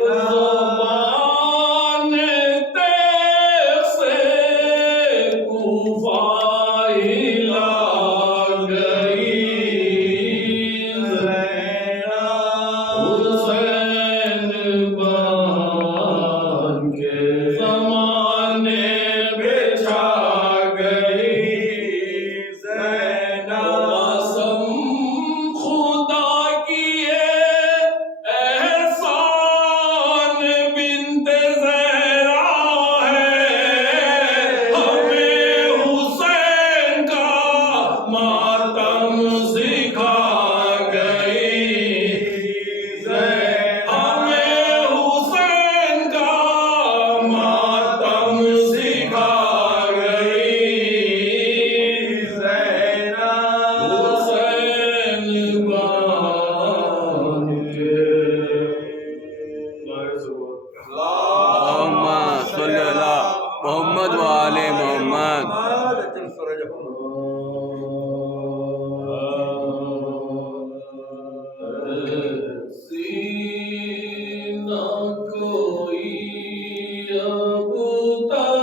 زبان تیغ سے کوفہ ہلا گئی حسین بان کے زمانے بچھا گئی قسم خدا کی احسان بنت زہرا ہے ہمیں حسین کا ماتم سکھا گئی ہمیں حسین کا ماتم سکھا گئی حسین بان کے اللہم صلی اللہ محمد و آل محمد ایسی نہ کوئی اب تک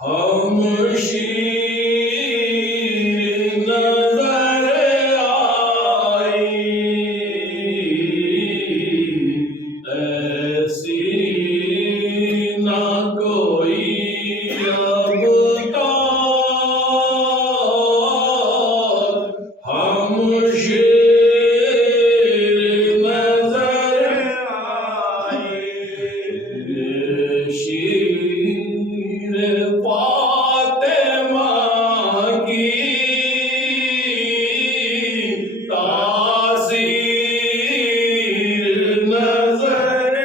ہم شیر نظر آئی ایسی نہ کوئی اب تک ہم شیر نظر آئی شیر فاطمہ کی تاثیر نظر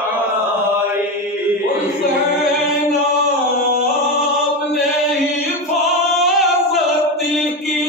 آئی زینب نے حفاظت کی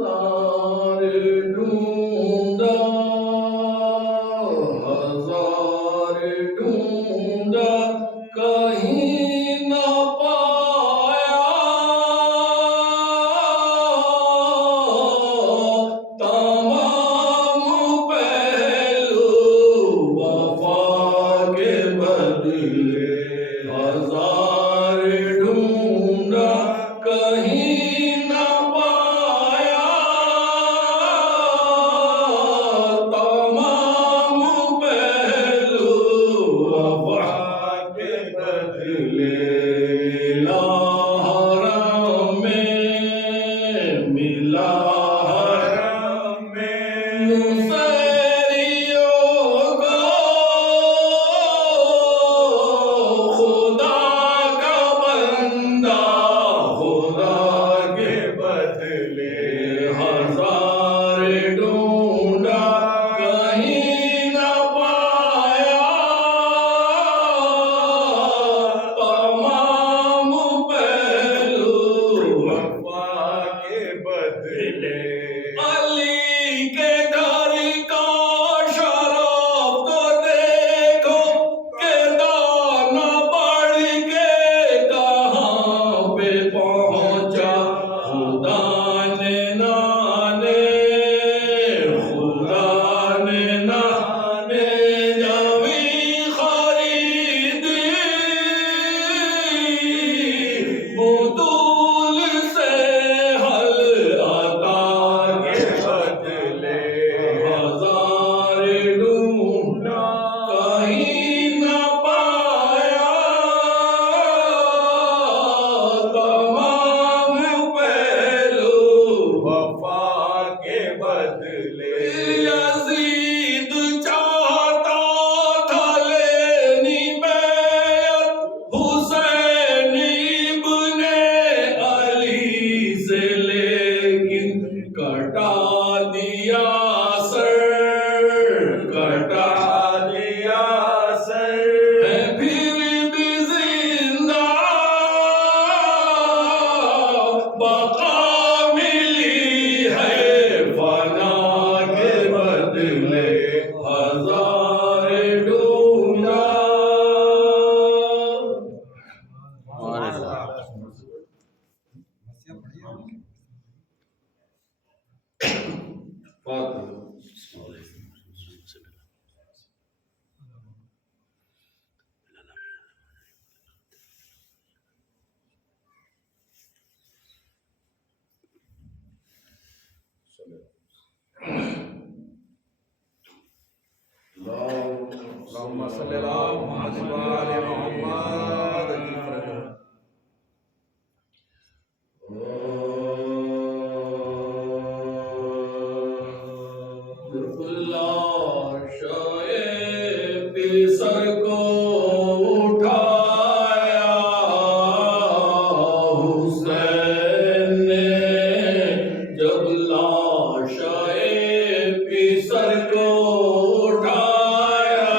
ہزار ڈھونڈا ہزار ڈھونڈا کہیں نہ پایا تمام پہلو وفا کے بدلے ہزار ڈھونڈا کہیں نہ پایا تمام پہلو وفا کے بدلے حرم میں ملا حرم میں نصیریوں کو خدا کا بندہ خدا کے بدلے ہزار ڈھونڈا کہیں نہ پایا تمام پہلو وفا کے بدلے علی کے گھر کا شرف تو دیکھو کہ دانا بڑھ کے کہاں پہ پہنچا خدا نے نانے جوی خریدی بطول سے حل عطا کے بدلے ہزار ڈھونڈا کہیں نہ پایا تمام پہلو وفا کے بدلے یزید چاہتا تھا لینی بیعت حسین ابن علی سے لیکن کٹا دیا سر ہے پھر بھی زندہ بقا ملی ہے فنا کے بدلے ہزار ڈھونڈا اللهم صل على محمد وعلى آل محمد سر کو اٹھایا حسین نے جب لاشائے پسر کو اٹھایا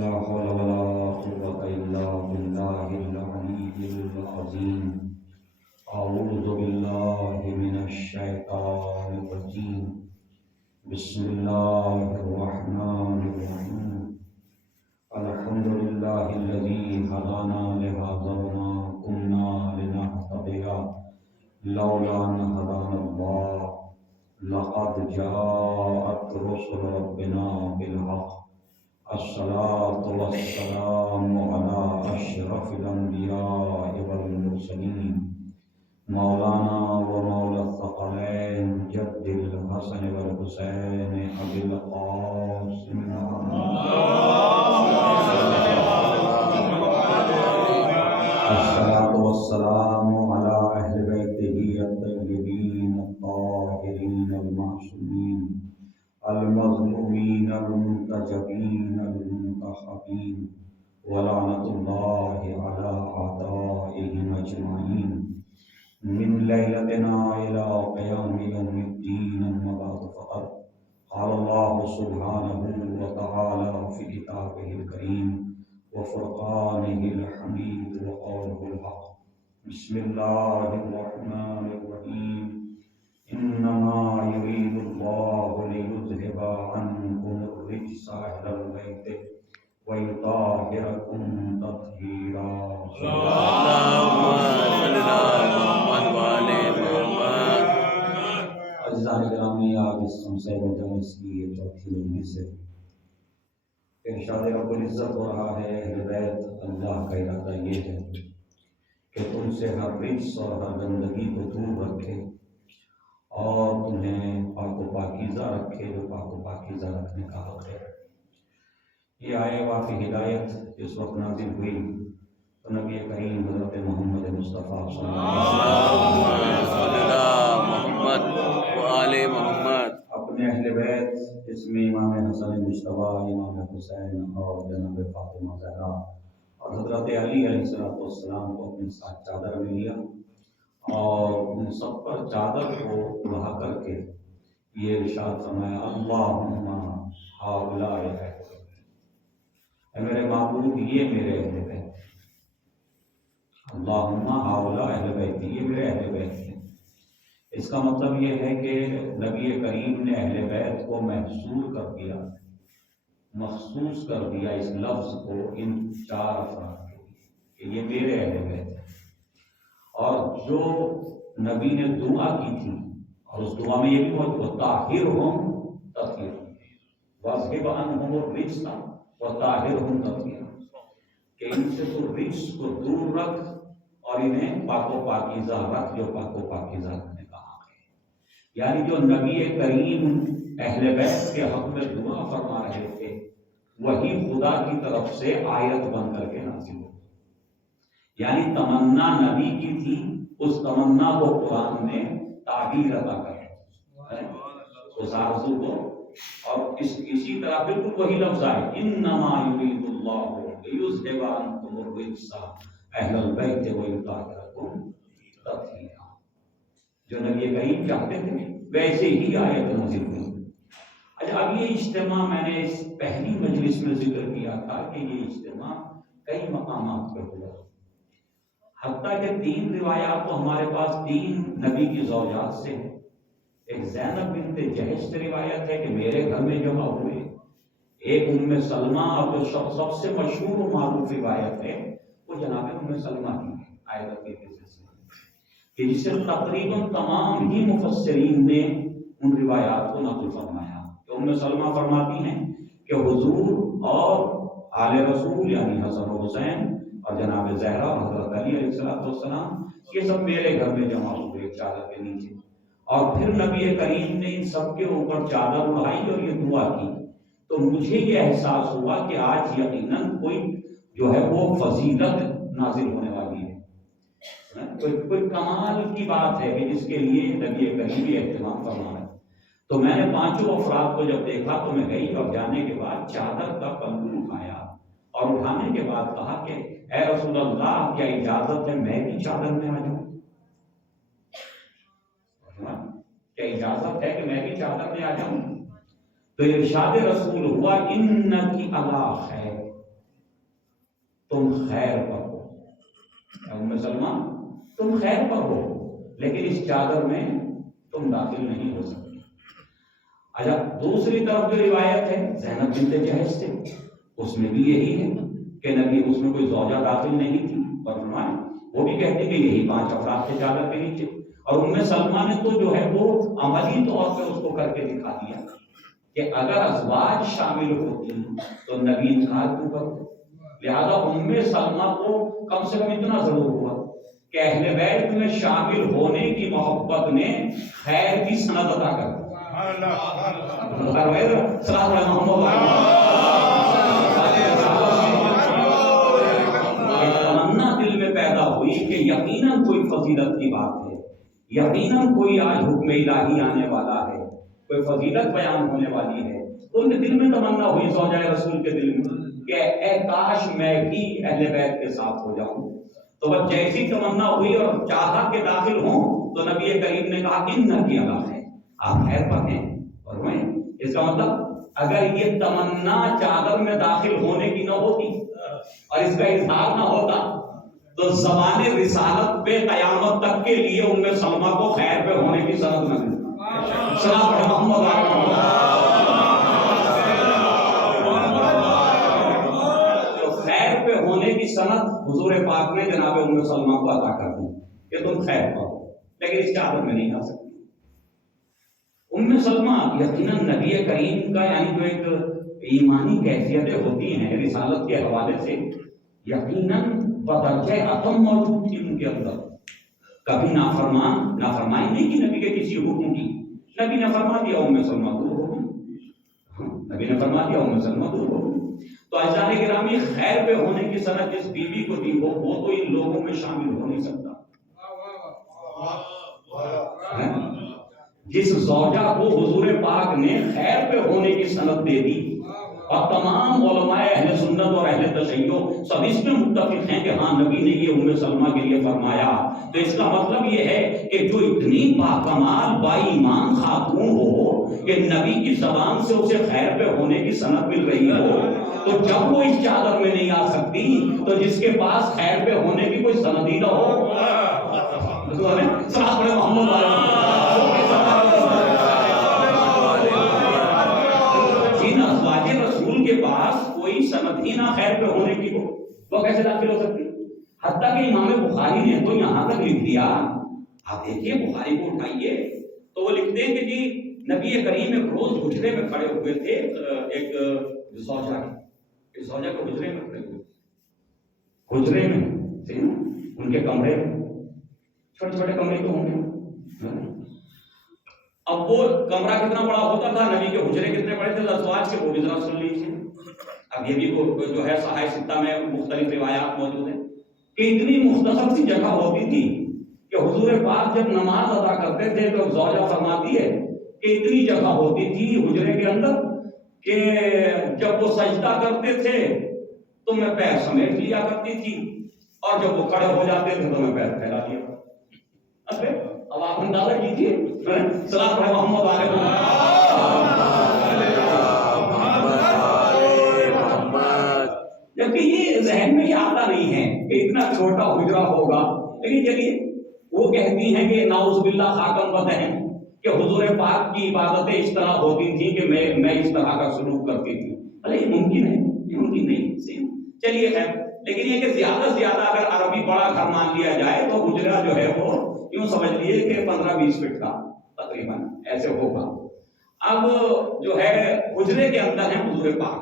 لا حول ولا قوة إلا بالله العلي العظيم أعوذ بالله من الشيطان الرجيم بسم الله الرحمن الرحيم الحمد لله الذي هدانا لهذا وما كنا لنهتدي لولا أن هدانا الله لقد جاءت رسل ربنا بالحق الصلاة والسلام على أشرف الأنبياء والمرسلين مولانا ومولى الثقلين جد الحسن والحسين أبي القاسم الصلاة والسلام على أهل بيته الطيبين الطاهرين المعصومين المظلومين المنتجبين المنتخبين ولعنة الله على أعدائهم أجمعين من ليلتنا إلى قيام يوم الدين أما بعد فقد قال الله سبحانه وتعالى في كتابه الكريم وفرقانه الحميد وقوله الحق بسم الله الرحمن الرحيم إنما يريد الله ليذهب عنكم الرجس أهل البيت ويطهركم تطهيرا اللهم صل على محمد وآل محمد۔ عزیزان گرامی، آج اس خمسہ مجلس کی یہ چوتھی مجلس ہے۔ ارشاد رب العزت ہو رہا ہے اہل بیت اللہ کا ارادہ یہ ہے کہ تم سے ہر رجس اور ہر گندگی کو دور رکھے اور تمہیں پاک و پاکیزہ رکھے جو پاک و پاکیزہ رکھنے کا حق ہے۔ یہ آئے واقعی ہدایت اس وقت نازل ہوئی تو نبی کریم حضرت محمد مصطفیٰ صلی اللہ اللہم صل علی محمد وآل محمد۔ اپنے اہل بیت جس میں امام حسن مجتبیٰ، امام حسین اور جناب فاطمہ زہرا اور حضرت علی علیہ السلام کو اپنے ساتھ چادر میں لیا اور ان سب پر چادر کو اڑا کر کے یہ ارشاد فرمایا اللہم ہؤلاء اہل بیت، اے میرے معبود یہ میرے اہل بیت، اللہم ہؤلاء اہل بیت، یہ میرے اہل بیت ہیں۔ اس کا مطلب یہ ہے کہ نبی کریم نے اہل بیت کو محصور کر دیا، مخصوص کر دیا اس لفظ کو ان چار افراد کے لیے کہ یہ میرے اہل بیت ہیں۔ اور جو نبی نے دعا کی تھی اور اس دعا میں یہ بھی موجود طاہرہم تطہیرا، واذھب عنہم الرجس وطہرہم تطہیرا، کہ ان سے تو رجس کو دور رکھ اور انہیں پاک و پاکیزہ رکھ جو پاک و پاکیزہ رکھنے کا حق ہے۔ یعنی جو نبی کریم اہل بیت کے حق میں دعا فرما رہے تھے وہی خدا کی طرف سے آیت بن کر کے نازل ہو، یعنی تمنا نبی کی تھی، اس تمنا کو قرآن نے تعبیر عطا کر اس آرزو کو، اور اسی طرح بالکل وہی لفظ آئے انما یرید اللہ لیذھب عنکم الرجس اہل البیت ویطہرکم تطہیرا، جو نبی کریم چاہتے تھے ویسے ہی آیت نازل ہوئی۔ اچھا، اب یہ اجتماع میں نے اس پہلی مجلس میں ذکر کیا تھا کہ یہ اجتماع کئی مقامات پر ہوا، حتیٰ کہ 3 روایات تو ہمارے پاس 3 نبی کی زوجات سے ہیں۔ ایک زینب بنت جہش سے روایت ہے کہ میرے گھر میں جمع ہوئے، ایک ام سلمہ، اور جو سب سے مشہور و معروف روایت ہے وہ جناب ام سلمہ کی ہے عائدہ کے سلسلے میں، کہ جس سے تقریباً تمام ہی مفسرین نے ان روایات کو نقل فرمایا کہ ام سلمہ فرماتی ہیں کہ حضور اور آل رسول یعنی حسن و حسین اور جناب زہرا اور حضرت علی علیہ السلام یہ سب میرے گھر میں جمع ہوئے ایک چادر کے نیچے، اور پھر نبی کریم نے ان سب کے اوپر چادر اڑائی اور یہ دعا کی، تو مجھے یہ احساس ہوا کہ آج یقیناً کوئی جو ہے وہ فضیلت نازل ہونے والی ہے، کوئی کمال کی بات ہے کہ جس کے لیے نبی کریم یہ اہتمام فرما ہے۔ تو میں نے 5 افراد کو جب دیکھا تو میں گئی اور جانے کے بعد چادر کا پلو اٹھایا اور اٹھانے کے بعد کہا کہ اے رسول اللہ کیا اجازت ہے میں بھی چادر میں آ جاؤں؟ کیا اجازت ہے کہ میں بھی چادر میں آ جاؤں؟ تو ارشاد رسول ہوا انکی علی خیر، تم خیر پر ہو، ام سلمہ تم خیر پر ہو، لیکن اس چادر میں تم داخل نہیں ہو سکتے۔ اچھا دوسری طرف جو روایت ہے زینب بنت جہش سے، اس میں بھی یہی ہے کہ نبی اس میں کوئی زوجہ داخل نہیں تھی، اور فرمائیں وہ بھی کہتی کہ یہی 5 افراد تھے چادر کے نیچے، اور ام سلمہ نے تو جو ہے وہ عملی طور پہ اس کو کر کے دکھا دیا کہ اگر ازواج شامل ہوتی تو نبی انکار کیوں کرتے۔ لہذا ام سلمہ کو کم سے کم اتنا ضرور ہوا کہ اہل بیت میں شامل ہونے کی محبت نے خیر کی سند عطا کر دی۔ تمنا دل میں پیدا ہوئی کہ یقیناً کوئی فضیلت کی بات ہے، یقیناً کوئی آج حکم الہی آنے والا ہے، کوئی فضیلت بیان ہونے والی ہے، تو ان کے دل میں تمنا ہوئی، زوجہ رسول کے دل میں، کہ اے کاش میں بھی اہل بیت کے ساتھ ہو جاؤں۔ تو بس جیسی تمنا ہوئی اور چاہا کہ داخل ہوں تو نبی کریم نے کہا انکی علی خیر، آپ خیر پر ہیں۔ اور میں اس کا مطلب اگر یہ تمنا چادر میں داخل ہونے کی نہ ہوتی اور اس کا اظہار نہ ہوتا تو زمان رسالت پہ قیامت تک کے لیے ام سلمہ کو خیر پہ ہونے کی سند نہ ملتی۔ سلام محمد خیر پہ ہونے کی سند حضور پاک نے جناب ام سلمہ کو عطا کر دی کہ تم خیر پہ ہو، لیکن اس چادر میں نہیں آ سکتی۔ ام سلمہ یقیناً نبی کریم کا یعنی جو ایک ایمانی کیفیتیں ہوتی ہیں رسالت کے حوالے سے یقیناً بدرجہ عدم موجود تھی ان کے اندر۔ کبھی نافرمانی نہیں کی نبی کے کسی حکم کی، نبی نے فرما دیا ام سلمہ دور ہو گئی، نبی نے فرما دیا ام سلمہ دور ہو گئی۔ تو اجزاء گرامی خیر پہ ہونے کی سند جس بیوی کو دی وہ تو ان لوگوں میں شامل ہو نہیں سکتا۔ جس زوجہ کو حضور پاک نے خیر پہ ہونے کی سند دے دی اور تمام علماء اہل سنت اور اہل تشیع سب اس میں متفق ہیں کہ ہاں نبی نے یہ ام سلمہ کے لیے فرمایا، تو اس کا مطلب یہ ہے کہ جو اتنی باکمال با ایمان خاتون ہو کہ نبی کی زبان سے اسے خیر پہ ہونے کی سند مل رہی ہو، تو جب وہ اس چادر میں نہیں آ سکتی تو جس کے پاس خیر پہ ہونے کی کوئی سند ہی نہ ہو، جن ازواج رسول کے پاس کوئی سند ہی نہ خیر پہ ہونے کی ہو وہ کیسے داخل ہو سکتی؟ حتیٰ کہ امام بخاری نے تو یہاں تک لکھ دیا، آپ دیکھیے بخاری کو اٹھائیے تو وہ لکھتے ہیں کہ جی نبی کریم ایک روز حجرے میں کھڑے ہوئے تھے، ایک زوجہ کو حجرے میں کھڑے ہوئے، حجرے میں ان کے کمرے میں چھوٹے چھوٹے کمرے تو ہوں گے، اب وہ کمرہ کتنا بڑا ہوتا تھا، نبی کے حجرے کتنے بڑے تھے ازواج کے، وہ بھی ذرا سن لیجیے۔ اب یہ بھی جو ہے صحائح ستہ میں مختلف روایات موجود ہیں کہ اتنی مختصر سی جگہ ہوتی تھی کہ حضور پاک جب نماز ادا کرتے تھے تو زوجہ فرماتی ہے کہ اتنی جگہ ہوتی تھی حجرے کے اندر کہ جب وہ سجدہ کرتے تھے تو میں پیر سمیٹ لیا کرتی تھی اور جب وہ کھڑے ہو جاتے تھے تو میں پیر پھیلا دیا۔ اب آپ اندازہ کیجیے، صلاۃ محمد جبکہ یہ ذہن میں یہ آتا نہیں ہے کہ اتنا چھوٹا حجرہ ہوگا، لیکن چلیے وہ کہتی ہیں کہ نعوذ باللہ خاکم بدہن کہ حضور پاک کی عبادتیں اس طرح ہوتی تھی کہ میں اس طرح کا سلوک کرتی تھی۔ یہ ممکن ہے، یہ ممکن نہیں، چلیے خیر، لیکن یہ کہ زیادہ سے زیادہ اگر عربی بڑا گھر مان لیا جائے تو حجرہ جو ہے وہ یوں سمجھ لیے کہ 15-20 فٹ کا تقریباً ایسے ہوگا۔ اب جو ہے حجرے کے اندر ہے حضور پاک،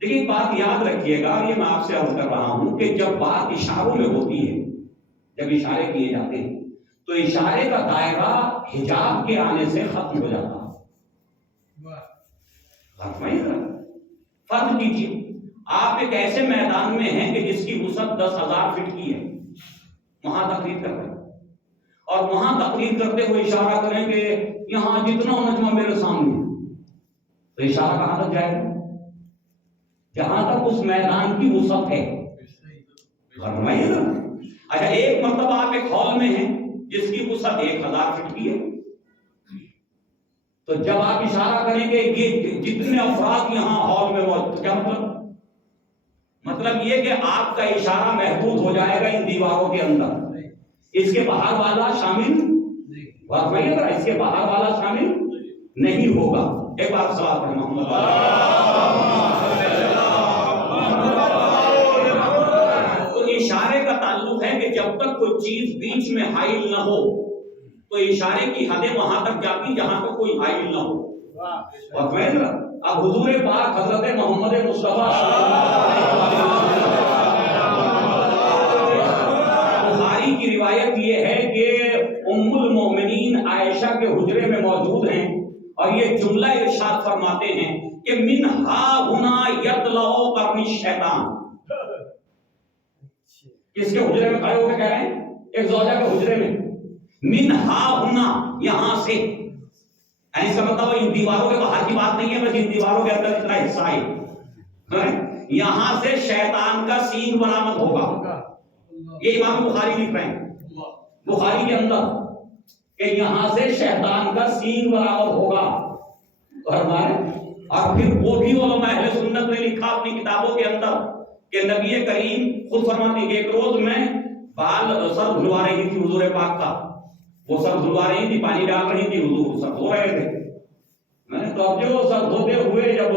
لیکن بات یاد رکھیے گا، یہ میں آپ سے عرض کر رہا ہوں کہ جب بات اشاروں میں ہوتی ہے، جب اشارے کیے جاتے ہیں تو اشارے کا دائرہ حجاب کے آنے سے ختم ہو جاتا ہے۔ فرض کیجیے آپ ایک ایسے میدان میں ہیں کہ جس کی وسعت 10,000 فٹ کی ہے، وہاں تقریر کر رہے ہیں اور وہاں تقریر کرتے ہوئے اشارہ کریں کہ یہاں جتنا مجمع میرے سامنے، تو اشارہ کہاں تک جائے گا؟ جہاں تک اس میدان کی وسعت ہے۔ اچھا ایک مرتبہ آپ ایک ہال میں ہیں جس کی وسعت 1,000 فٹ کی ہے، تو جب آپ اشارہ کریں گے یہ جتنے افراد یہاں ہال میں موجود، کیا مطلب یہ کہ آپ کا اشارہ محدود ہو جائے گا ان دیواروں کے اندر، اس کے باہر والا شامل اس کے باہر والا شامل نہیں ہوگا۔ ایک بار صلوات پڑھیں محمد۔ تو اشارے کا تعلق ہے کہ جب تک کوئی چیز بیچ میں حائل نہ ہو تو اشارے کی حدیں وہاں تک جاتی جہاں تک کوئی حائل نہ ہو۔ اب حضور پاک حضرت محمد مصطفیٰ بخاری کی روایت یہ ہے کہ ام المومنین عائشہ کے حجرے میں موجود ہیں اور یہ جملہ ارشاد فرماتے ہیں کہ من ہا ہنا یطلع قرن الشیطان۔ کس کے حجرے میں کھڑے ہو کے کہہ رہے ہیں؟ ایک زوجہ کے حجرے میں۔ من ہا ہنا، یہاں سے، یعنی اس کا مطلب ان دیواروں کے باہر کی بات نہیں ہے، بس ان دیواروں کے اندر اتنا حصہ ہے، یہاں سے شیطان کا سینگ برآمد ہوگا۔ یہ امام بخاری لکھ رہے ہیں بخاری کے اندر کہ یہاں سے شیطان کا سینگ برآمد ہوگا۔ اور پھر وہ بھی علماء اہل سنت نے لکھا اپنی کتابوں کے اندر کہ نبی کریم خود فرماتے ہیں کہ ایک روز میں بال سر دھلوا رہی تھی حضور پاک کا، وہ سر دھلوا رہی تھی، پانی ڈال رہی تھی، حضور سر دھو رہے تھے۔ میں نے تو اب جو سر دھوتے ہوئے جب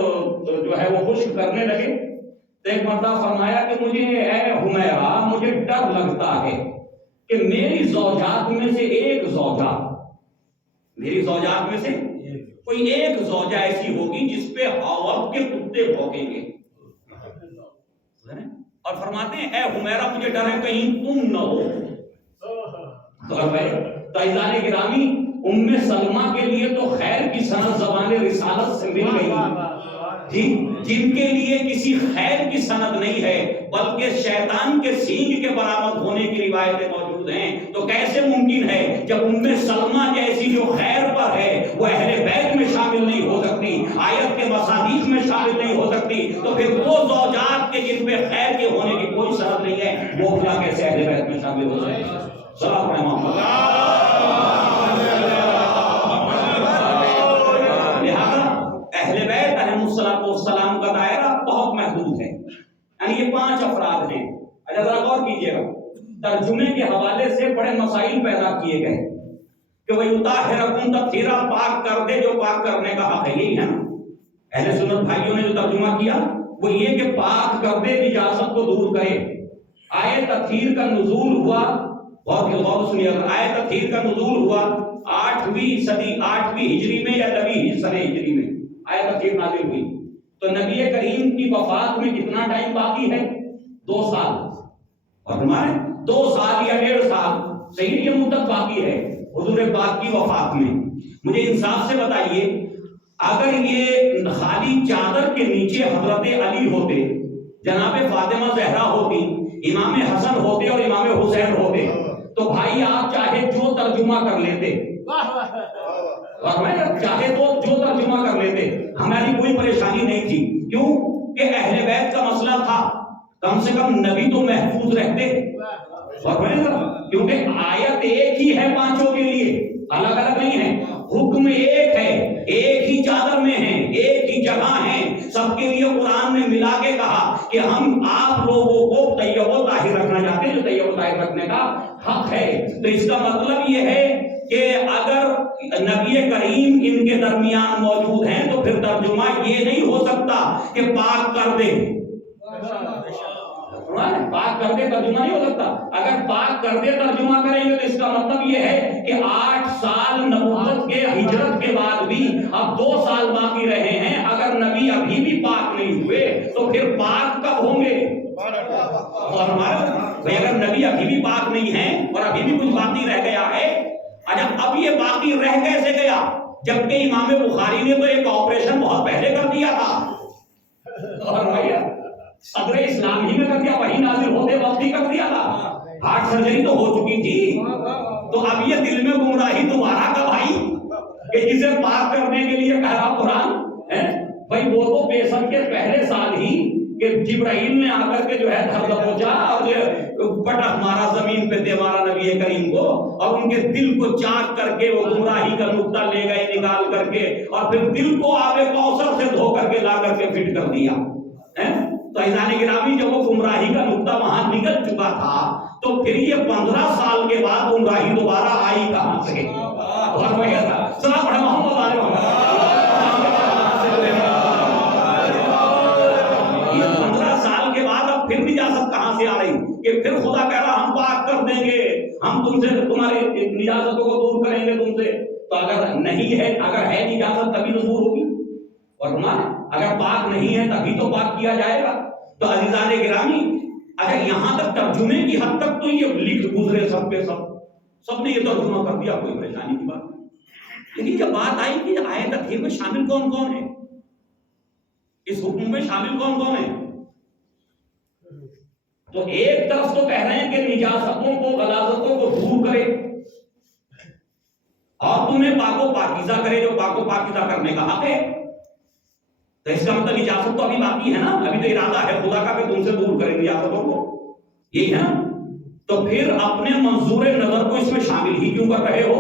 جو ہے وہ خشک کرنے لگے تو ایک مرتبہ فرمایا کہ مجھے اے حمیرہ، مجھے ڈر لگتا ہے کہ میری زوجات میں سے ایک زوجہ، میری زوجات میں سے کوئی ایک زوجہ ایسی ہوگی جس پہ عورت کے کتے بھونکیں گے۔ اور فرماتے ہیں اے حمیرہ مجھے ڈر ہے کہیں تم نہ ہو۔ تعزیزان گرامی، ام سلمہ کے لیے تو خیر کی سند زبان رسالت سے مل گئی جی، جن کے لیے کسی خیر کی سند نہیں ہے بلکہ شیطان کے سینگ کے برآمد ہونے کی روایتیں موجود ہیں، تو کیسے ممکن ہے جب ام سلمہ جیسی جو خیر پر ہے وہ اہل بیت میں شامل نہیں ہو سکتی، آیت کے مصادیق میں شامل نہیں ہو سکتی، تو پھر وہ زوجات کے جن پہ خیر کے ہونے کی کوئی سند نہیں ہے وہ کیا کیسے اہل بیت میں شامل ہو سکتی؟ صلاۃ علی محمد۔ لہذا اہل بیت علیہ السلام کا دائرہ بہت محدود ہے، یعنی یہ 5 افراد ہیں۔ اچھا ذرا غور کیجیے گا، ترجمے کے حوالے سے بڑے مسائل پیدا کیے گئے کہ وہ یطہرکم تطہیرا، پاک کر دے جو پاک کرنے کا حق ہے، یہی ہے نا؟ اہل سنت بھائیوں نے جو ترجمہ کیا وہ یہ کہ پاک کر دے، نجاست کو دور کرے۔ آیت تطہیر کا نزول ہوا، غور سنیے، آیت تطہیر کا نزول ہوا 8ویں صدی 8ویں ہجری میں یا 9ویں سنہ ہجری میں آیت تطہیر نازل ہوئی۔ تو نبی کریم کی وفات میں کتنا ٹائم باقی ہے؟ 2 سال، اور ہمارے 2 سال یا 1.5 سال صحیح یہ مدت باقی ہے حضور پاک کی وفات میں۔ مجھے انصاف سے بتائیے، اگر یہ خالی چادر کے نیچے حضرت علی ہوتے، جناب فاطمہ زہرا ہوتی، امام حسن ہوتے اور امام حسین ہوتے، تو بھائی آپ چاہے جو ترجمہ کر لیتے، چاہے تو جو ترجمہ کر لیتے، ہماری کوئی پریشانی نہیں تھی۔ کیوں کہ اہل بیت کا مسئلہ تھا، کم سے کم نبی تو محفوظ رہتے، کیونکہ آیت ایک ہی ہے 5 کے لیے، الگ الگ نہیں ہے، حکم ایک ہے، ایک ہی چادر میں ہے، ایک ہی جگہ ہے، سب کے لیے قرآن نے ملا کے کہا کہ ہم آپ لوگوں کو طیب و طاہر رکھنا چاہتے ہیں، جو طیب و طاہر رکھنے کا حق ہے۔ تو اس کا مطلب یہ ہے کہ اگر نبی کریم ان کے درمیان موجود ہیں تو پھر ترجمہ یہ نہیں ہو سکتا کہ پاک کر دے، پاک کر دے ترجمہ نہیں ہو سکتا۔ اگر پاک کر دے ترجمہ کریں گے تو اس کا مطلب یہ ہے کہ 8 سال نبوت کے ہجرت کے بعد بھی اب 2 سال باقی رہے ہیں، اگر نبی ابھی بھی پاک نہیں ہوئے تو پھر پاک کب ہوں گے؟ اور ہمارے اگر نبی ابھی بھی پاک نہیں ہے اور ابھی بھی کچھ باقی رہ گیا ہے، اب یہ باقی رہ کیسے گیا؟ جبکہ امام بخاری نے تو ایک آپریشن بہت پہلے کر دیا تھا، اور صدر اسلام ہی میں کر دیا، وہی نازل ہوتے وقت ہی کر دیا تھا، ہارٹ سرجری تو ہو چکی تھی۔ تو اب یہ دل میں گمراہی دوبارہ کا بھائی کہ جسے پاک کرنے کے لیے کہہ رہا قرآن ہے بھائی، وہ تو بیسن کے پہلے سال ہی کہ جبرائیل نے آ کر کے جو ہے دھر دبوچا اور پٹخ مارا زمین پہ دیوارا نبی کریم کو، اور ان کے دل کو چاک کر کے وہ گمراہی کا نقطہ لے گئے نکال کر کے، اور پھر دل کو آب کوثر سے دھو کر کے لا کر کے فٹ کر دیا۔ تو تو عزیزان گرامی جب وہ گمراہی کا نقطہ وہاں نکل چکا تھا تو پھر یہ 15 سال کے بعد گمراہی دوبارہ آئی کہاں سے؟ اور وہ سنا پڑھے محمد علیہ یہ 15 سال کے بعد اب پھر نجاست کہاں سے آ رہی کہ پھر خدا کہہ رہا ہم پاک کر دیں گے، ہم تم سے تمہاری نجاستوں کو دور کریں گے تم سے. تو اگر نہیں ہے، اگر ہے نجاست تبھی تو دور ہوگی، اور اگر پاک نہیں ہے تبھی تو پاک کیا جائے گا. تو عزیزان گرامی اگر یہاں تک ترجمے کی حد تک تو یہ لکھ گزرے سب کے سب نے یہ ترجمہ کر دیا، کوئی پریشانی کی بات نہیں. لیکن جب بات آئی کہ آیت تطہیر میں شامل کون کون ہے، اس حکم میں شامل کون کون ہے، تو ایک طرف تو کہہ رہے ہیں کہ نجاستوں کو غلاظتوں کو دور کرے اور تمہیں پاک و پاکیزہ کرے، جو پاک و پاکیزہ کرنے کا حق ہے. تو اس کا مطلب نجاست تو ابھی باقی ہے نا، ابھی تو ارادہ ہے خدا کا کہ تم سے دور کرے نجاستوں کو، یہی ہے نا. تو پھر اپنے منظور نظر کو اس میں شامل ہی کیوں کر رہے ہو؟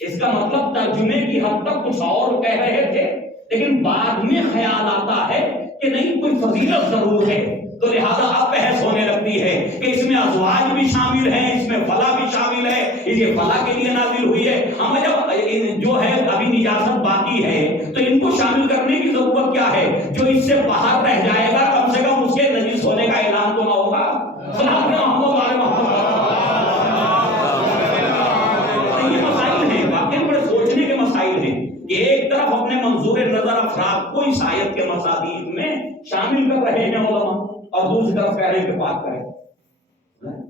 اس کا مطلب ترجمے کی حد تک کچھ اور کہہ رہے تھے، لیکن بعد میں خیال آتا ہے کہ نہیں کوئی فضیلت ضرور ہے، تو لہذا اب بحث ہونے لگتی ہے کہ اس میں ازواج بھی شامل ہیں، اس میں فلاح بھی شامل ہے، یہ فلاح کے لیے نازل ہوئی ہے. ہم جب جو ہے ابھی نجاست باقی ہے تو ان کو شامل کرنے کی ضرورت کیا ہے؟ جو اس سے باہر رہ جائے گا کم سے کم اس کے نجس ہونے کا اعلان تو نہ ہوگا. یہ مسائل ہیں، واقعی بڑے سوچنے کے مسائل ہیں کہ ایک طرف اپنے منظور نظر افراد کو اس آیت کے مصادیق میں شامل کر رہے ہیں علماء، اور دوسری طرف کہہ رہے ہیں کہ پاک کریں،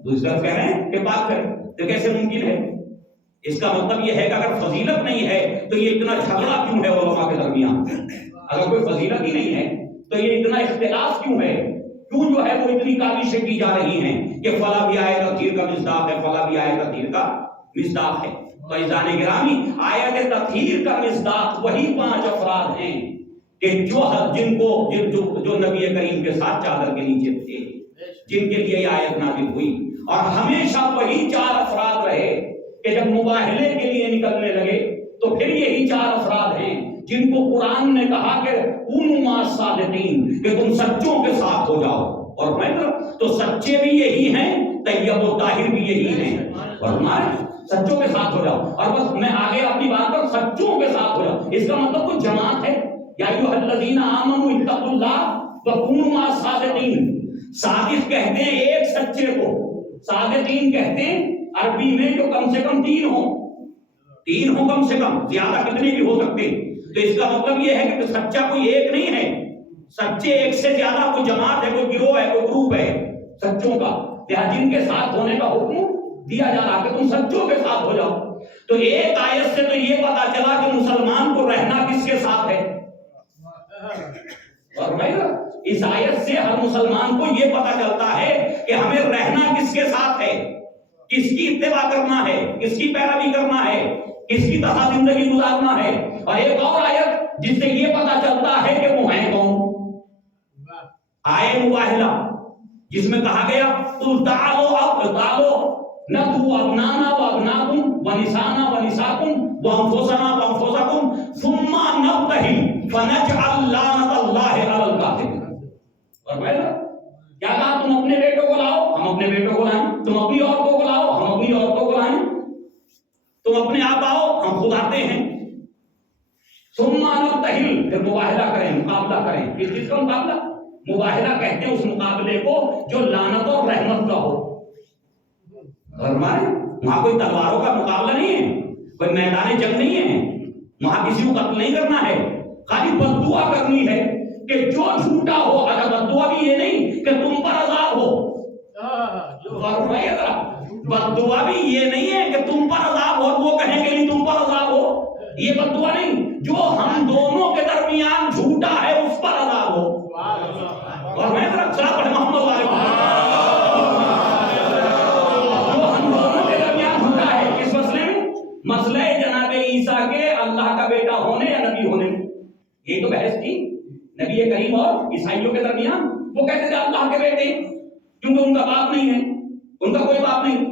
دوسری طرف کہہ رہے ہیں کہ پاک کریں. تو کیسے ممکن ہے؟ اس کا مطلب یہ ہے کہ اگر فضیلت نہیں ہے تو یہ اتنا جھگڑا کیوں ہے علماء کے درمیان؟ اگر کوئی فضیلت ہی نہیں ہے تو یہ اتنا اختلاف کیوں ہے؟ کیوں جو ہے وہ اتنی کاوشیں کی جا رہی ہیں کہ فلاں بھی آیت تطہیر کا مصداق ہے، فلاں بھی آیت تطہیر کا مصداق ہے. تو عزیزان گرامی آیت تطہیر کا مصداق وہی 5 افراد ہیں کہ جن کو جو نبی کریم کے ساتھ چادر کے نیچے تھے، جن کے لیے یہ آیت نازل ہوئی. اور ہمیشہ وہی 4 افراد رہے کہ جب مباہلے کے لیے نکلنے لگے تو پھر یہی 4 افراد ہیں جن کو قرآن نے کہا کہ کونوا مع الصادقین، کہ تم سچوں کے ساتھ ہو جاؤ. اور میں تو سچے بھی یہی ہیں، طیب و طاہر بھی یہی ہیں، اور سچوں کے ساتھ ہو جاؤ. اور بس میں آگے اپنی بات پر سچوں کے ساتھ ہو جاؤ، اس کا مطلب کوئی جماعت ہے. یا ایھا الذین آمنوا اتقوا اللہ وکونوا مع الصادقین. صادق کہتے ہیں ایک سچے کو، صادقین کہتے ہیں عربی میں جو کم سے کم 3 ہوں کم سے کم، زیادہ کتنے بھی ہو سکتے. تو اس کا مطلب یہ ہے کہ سچا کوئی ایک نہیں ہے، سچے ایک سے زیادہ کوئی جماعت ہے، کوئی گروہ ہے، کوئی گروپ ہے سچوں کا، جن کے ساتھ ہونے کا حکم دیا جا رہا کہ تم سچوں کے ساتھ ہو جاؤ. تو ایک آیت سے تو یہ پتا چلا کہ مسلمان کو رہنا کس کے ساتھ ہے. اور بھائی اس آیت سے ہر مسلمان کو یہ پتا چلتا ہے کہ ہمیں رہنا کس کے ساتھ ہے، کس کی اتباع کرنا ہے، کس کی پیروی کرنا ہے، کس کی طرح زندگی گزارنا ہے. اور ایک اور آیت جس سے یہ پتا چلتا ہے کہ وہ ہیں کون، آیت مباہلہ، جس میں کہا گیا قل تعالوا ندعو ابنانا وابناکم ونسانا ونساکم وانفسنا وانفسکم ثم نبتہل فنجعل لعنت اللہ علی الکاذبین. اور بھائی کیا کہا؟ تم اپنے بیٹوں کو لاؤ، ہم اپنے بیٹوں کو لائیں، تم اپنی عورتوں کو لاؤ، ہم اپنی عورتوں کو لائیں، تم اپنے آپ آؤ، ہم خود آتے ہیں. ثم نبتہل، پھر مباہلہ کریں، مقابلہ کریں. کس چیز کا مقابلہ؟ مباہلہ کہتے ہیں اس مقابلے کو جو لعنت اور رحمت کا ہو. وہاں کوئی تلواروں کا مقابلہ نہیں ہے، کوئی میدان جنگ نہیں ہے، وہاں کسی کو قتل نہیں کرنا ہے، خالی بد دعا کرنی ہے کہ جو جھوٹا ہو. اگر بد دعا بھی یہ نہیں کہ تم پر عذاب ہو، بد دعا بھی یہ نہیں ہے کہ تم پر عذاب ہو، وہ کہیں کہ نہیں تم پر عذاب ہو، یہ بد دعا نہیں. جو ہم دونوں کے درمیان جھوٹا ہے اس پر عذاب ہو. اور میں پڑھ محمد والے مسئلہ جناب عیسیٰ کے اللہ کا بیٹا ہونے یا نبی ہونے، یہ تو بحث تھی نبی کریم اور عیسائیوں کے درمیان. وہ کہتے تھے اللہ کے بیٹے کیونکہ ان کا باپ نہیں ہے، ان کا کوئی باپ نہیں.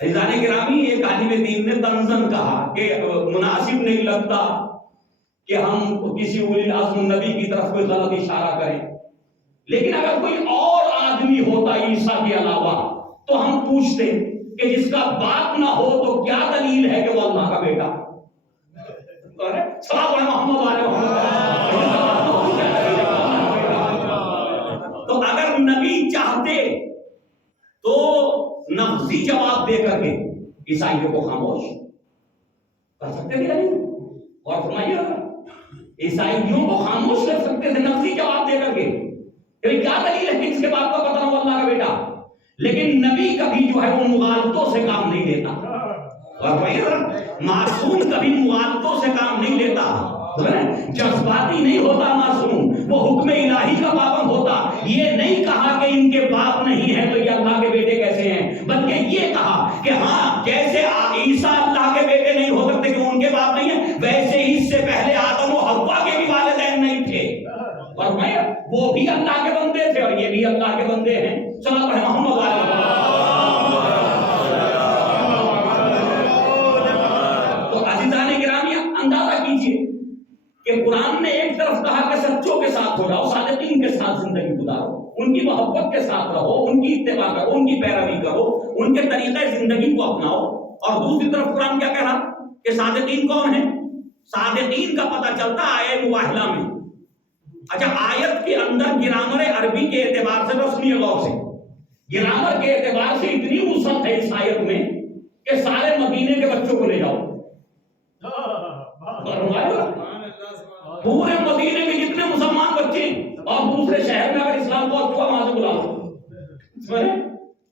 عزیزان گرامی ایک عالم دین نے تنزن کہا کہ مناسب نہیں لگتا کہ ہم کسی اولی العزم نبی کی طرف کوئی غلط اشارہ کریں، لیکن اگر کوئی اور آدمی ہوتا عیسیٰ کے علاوہ تو ہم پوچھتے کہ جس کا باپ نہ ہو تو کیا دلیل ہے کہ وہ اللہ کا بیٹا؟ سلام علیہ محمد والے تو اگر نبی چاہتے تو نفسی جواب دے کر کے عیسائیوں کو خاموش کر سکتے تھے، اور فرمائیے عیسائیوں کو خاموش کر سکتے تھے نفسی جواب دے کر کے کہ کیا دلیل ہے کہ اس کے باپ کا پتہ نہ ہو اللہ کا بیٹا؟ لیکن نبی کبھی جو ہے وہ مغالطوں سے کام نہیں لیتا، اور معصوم کبھی مغالطوں سے کام نہیں لیتا، جذباتی نہیں ہوتا معصوم، وہ حکم الہی کا پابند ہوتا۔ یہ نہیں کہا کہ ان کے باپ نہیں ہے تو یہ اللہ کے بیٹے کیسے ہیں، بلکہ یہ کہا کہ ہاں جیسے عیسیٰ اللہ کے بیٹے نہیں ہو سکتے کہ ان کے باپ نہیں ہیں، ویسے ہی اس سے پہلے آدم و حوا کے بھی والدین نہیں تھے، اور وہ بھی اللہ کے بندے تھے اور یہ بھی اللہ کے بندے ہیں۔ صلی اللہ علیہ محمد علیہ تو عزیزان گرامی اندازہ کیجئے کہ قرآن نے ایک طرف کہا کہ سچوں کے ساتھ ہو جاؤ، صادقین کے ساتھ زندگی گزارو، ان کی محبت کے ساتھ رہو، ان کی اتباع کرو، ان کی پیروی کرو، ان کے طریقہ زندگی کو اپناؤ، اور دوسری طرف قرآن کیا کہہ رہا کہ صادقین کون ہیں؟ صادقین کا پتہ چلتا آیت مباہلہ میں۔ اچھا، آیت کے اندر گرامر عربی کے اعتبار سے رسمی غور سے گرامر کے اعتبار سے اتنی وسعت ہے اس آیت میں کہ سارے مدینے کے بچوں کو لے جاؤ، پورے مدینے میں جتنے مسلمان بچے اور دوسرے شہر میں اگر اسلام پہنچ چکا وہاں سے بلا لو،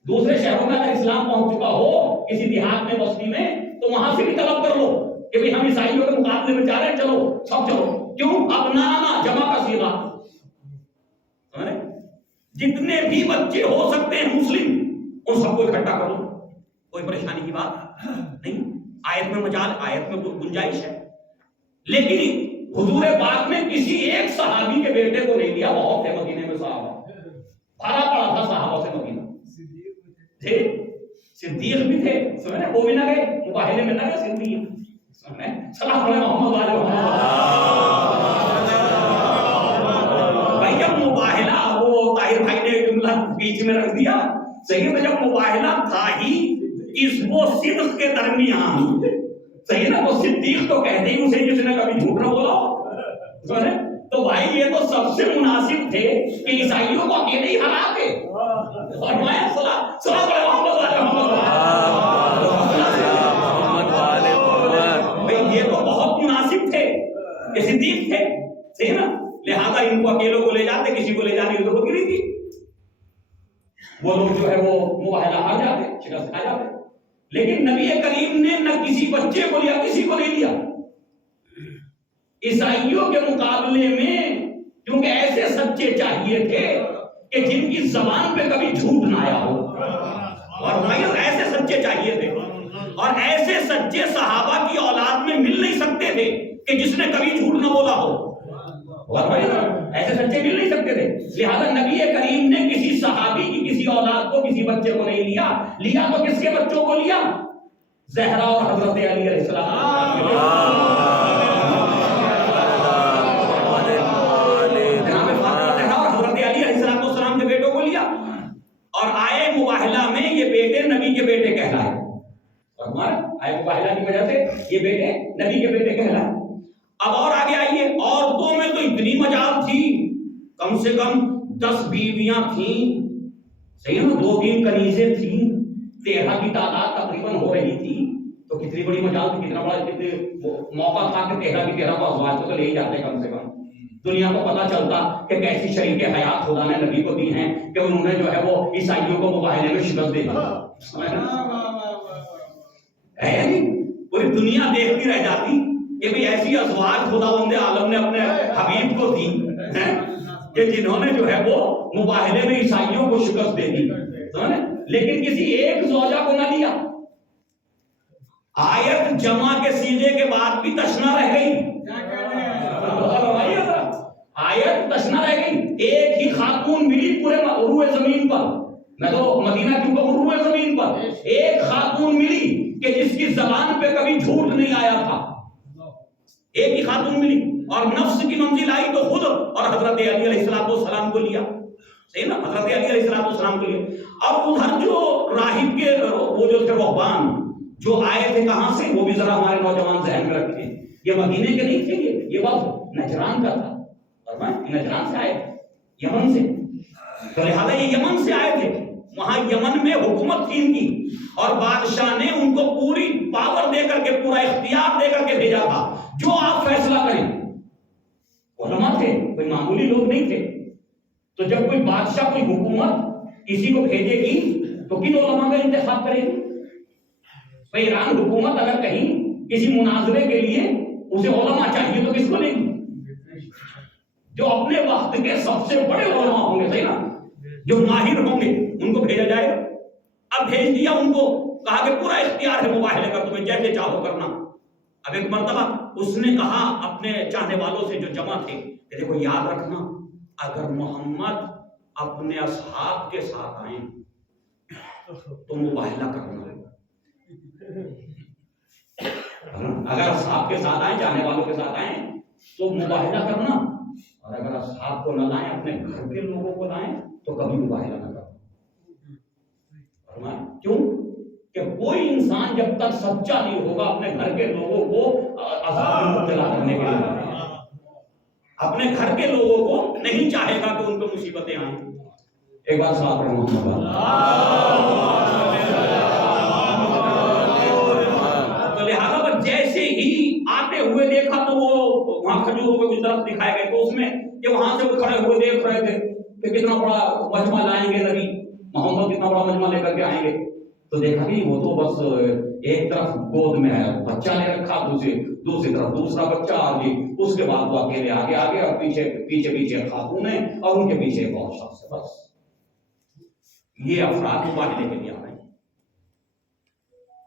دوسرے شہروں میں اگر اسلام پہنچ چکا ہو کسی دیہات میں بستی میں تو وہاں سے بھی طلب کر لو کہ بھئی ہم عیسائیوں کے مقابلے میں جا رہے ہیں، چلو سب چلو۔ کیوں؟ اپنانا جمع کا صیغہ، جتنے بھی بچے ہو سکتے ہیں مسلم ان سب کو اکٹھا کرو، کوئی پریشانی کی بات نہیں، آیت میں مجال، آیت میں گنجائش ہے۔ لیکن حضور پاک نے کسی ایک صحابی کے بیٹے کو نہیں دیا، بہت تھے مدینے میں صحابہ، بھرا پڑا تھا صحابہ سے مدینہ، جی صدیق بھی تھے، سمجھے وہ بھی نہ گئے مباہلے میں، نہ گئے صدیق، سمجھے سلام علیہ محمد علیہ بھائی جب مباہلہ، وہ طاہر بھائی نے جملہ بیچ میں رکھ دیا، صحیح ہے، جب مباہلہ تھا ہی اس وہ صدق کے درمیان، صحیح نا، وہ صدیق تو کہتے ہی اسے جس نے کبھی جھوٹ نہ بولا، تو بھائی یہ تو سب سے مناسب تھے کہ عیسائیوں کو اکیلے ہی ہرا کے، اور میں صلاح علیہ محمد علیہ محمد بھائی یہ تو بہت مناسب تھے کہ صدیق تھے، صحیح نا، لہذا ان کو اکیلوں کو لے جاتے، کسی کو لے جانے کی ضرورت نہیں تھی، وہ لوگ جو ہے وہ مباہلہ ہار جاتے، شکست کھا جاتے۔ لیکن نبی کریم نے نہ کسی بچے کو لیا، کسی کو نہیں لیا عیسائیوں کے مقابلے میں، کیونکہ ایسے سچے چاہیے تھے کہ جن کی زبان پہ کبھی جھوٹ نہ آیا ہو، اور ایسے سچے چاہیے تھے، اور ایسے سچے صحابہ کی اولاد میں مل نہیں سکتے تھے کہ جس نے کبھی جھوٹ نہ بولا ہو، اور ایسے سچے مل نہیں سکتے تھے، لہذا نبی کریم نے کسی صحابی کی کسی اولاد کو، کسی بچے کو نہیں لیا، لیا تو کس کے بچوں کو لیا؟ زہرا اور حضرت علی علیہ السلام، اور آئے مباہلہ میں یہ بیٹے نبی کے بیٹے کہلائے، آئے مباہلہ کی وجہ سے یہ بیٹے نبی کے بیٹے کہلائے۔ اب اور آگے آئیے، عورتوں میں تو اتنی مجال تھی، کم سے کم 10 بیویاں تھیں، صحیح نا، 2 کنیزیں تھیں، 13 کی تعداد تقریباً ہو رہی تھی، تو کتنی بڑی مجال تھی، کتنا بڑا موقع تھا کہ 13 کی 13 کو ازواج کو لے ہی جاتے، کم سے کم دنیا کو پتا چلتا کہ کیسی شریک حیات خدا نے نبی کو دی ہیں کہ انہوں نے جو ہے وہ عیسائیوں کو مباہلے میں شکست دے دی، پوری دنیا دیکھتی رہ جاتی کہ بھی ایسی ازواج خداوند عالم نے اپنے حبیب کو دی کہ جنہوں نے جو ہے وہ مباہلے میں عیسائیوں کو شکست دے دی، لیکن کسی ایک زوجہ کو نہ دیا۔ آیت جمع کے سیغے کے بعد بھی تشنا رہ گئی، آیت تشنا رہ گئی، ایک ہی خاتون ملی پورے عروہ زمین پر، میں تو مدینہ کیوں کہ عروہ زمین پر ایک خاتون ملی کہ جس کی زبان پہ کبھی جھوٹ نہیں آیا تھا، ایک ہی خاتون ملی اور نفس کی منزل آئی تو خود اور حضرت علی علیہ السلام کو لیا، صحیح نا، حضرت علی علیہ السلام کو لیا. اور ادھر جو راہب کے وہ جو تھے رہبان جو آئے تھے کہاں سے، وہ بھی ذرا ہمارے نوجوان ذہن میں رکھتے ہیں. یہ مدینے کے نہیں تھے، یہ وقت نجران کا تھا، اور نجران سے آئے تھے، یمن سے. تو لہٰذا یہ یمن سے آئے تھے، وہاں یمن میں حکومت تھی ان کی، اور بادشاہ نے ان کو پوری پاور دے کر کے، پورا اختیار دے کر کے بھیجا تھا، جو آپ فیصلہ کریں. علماء تھے، کوئی معمولی لوگ نہیں تھے. تو جب کوئی بادشاہ، کوئی حکومت کسی کو بھیجے گی تو کن علماء کا انتخاب کرے گی؟ بھئی ایران حکومت اگر کہیں کسی مناظرے کے لیے اسے علماء چاہیے تو کس کو لے گی؟ جو اپنے وقت کے سب سے بڑے علماء ہوں گے، صحیح نا، جو ماہر ہوں گے، ان کو بھیجا جائے. اب بھیج دیا ان کو، کہا کہ پورا اختیار ہے مباہلے کا، تمہیں جیسے چاہو کرنا. اب ایک مرتبہ اس نے کہا اپنے چاہنے والوں سے جو جمع تھے کہ دیکھو یاد رکھنا، اگر محمد اپنے اصحاب کے ساتھ آئیں تو مباہلہ کرنا. اگر اصحاب کے ساتھ آئیں، چاہنے والوں کے ساتھ آئیں تو مباہلہ کرنا، اور اگر اصحاب کو نہ لائیں، اپنے گھر کے لوگوں کو لائیں تو کبھی مباہلہ نہ کرنا. کیوں کہ کوئی انسان جب تک سچا نہیں ہوگا اپنے گھر کے لوگوں کو عذاب میں مبتلا کرنے کے لیے، اپنے گھر کے لوگوں کو نہیں چاہے گا کہ ان کو مصیبتیں آئیں. ایک بات ساتھ رہے تو لہٰذا جیسے ہی آتے ہوئے دیکھا تو وہ وہاں کھجوروں کے کچھ درخت دکھائے گئے، تو اس میں کہ وہاں سے وہ کھڑے ہوئے دیکھ رہے تھے کہ کتنا بڑا مجمع لائیں گے، نبی محمد کتنا بڑا مجمع لے کر کے آئیں گے. تو دیکھا کہ وہ تو بس ایک طرف گود میں ہے بچہ لے رکھا، دوسری طرف دوسرا بچہ، اور اس کے بعد وہ اکیلے آگے اور پیچھے خاتونیں اور ان کے پیچھے بہت شخص ہے. بس یہ افراد مباہلے کے لیے آ رہے ہیں.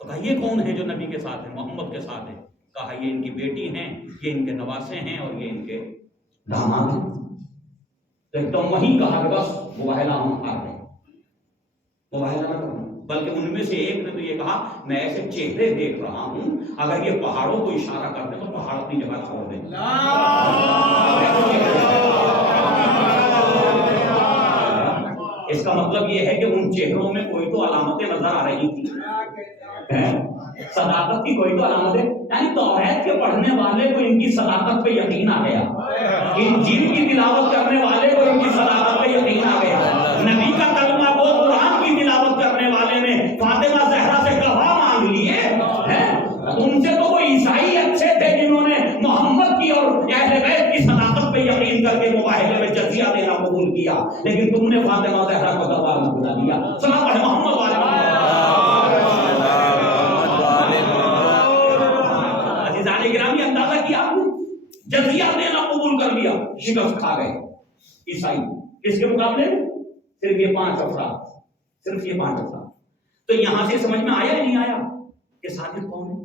تو کہا یہ کون ہے جو نبی کے ساتھ ہیں، محمد کے ساتھ ہیں؟ کہا یہ ان کی بیٹی ہیں، یہ ان کے نواسے ہیں، اور یہ ان کے داماد ہیں. تو ایک دم وہیں کہا کہ بس مباہلہ ہم آ گئے، مباہلہ نہ کرنا. بلکہ ان میں سے ایک نے تو یہ کہا میں ایسے چہرے دیکھ رہا ہوں، اگر یہ پہاڑوں کو اشارہ کر دیں تو پہاڑ اپنی جگہ چھوڑ دیں. اس کا مطلب یہ ہے کہ ان چہروں میں کوئی تو علامتیں نظر آ رہی تھی، صداقت کی کوئی تو علامتیں. یعنی توریت کے پڑھنے والے کو ان کی صداقت پہ یقین آ گیا، انجیل کی تلاوت کرنے والے کو ان کی صداقت پہ یقین آ گیا، نبی کا کلمہ کو قرآن کی تلاوت کرنے والے نے فاطمہ زہرا سے گواہ مانگ لیے. ان سے تو وہ عیسائی اچھے تھے جنہوں نے محمد کی اور اہل بیت کی صداقت پہ یقین کر کے مباہلے میں جزیہ دینا قبول کیا، لیکن تم نے فاطمہ زہرا کو گواہ بنا دیا. صلاۃ پڑھیں محمد والے عزیزان گرامی، اندازہ کیا آپ نے، جزیہ دینا قبول کر لیا، شکست کھا گئے عیسائی. اس کے مقابلے میں صرف یہ 5 افراد، صرف یہ 5 افراد. تو یہاں سے سمجھ میں آیا نہیں آیا کہ صادق کون ہے،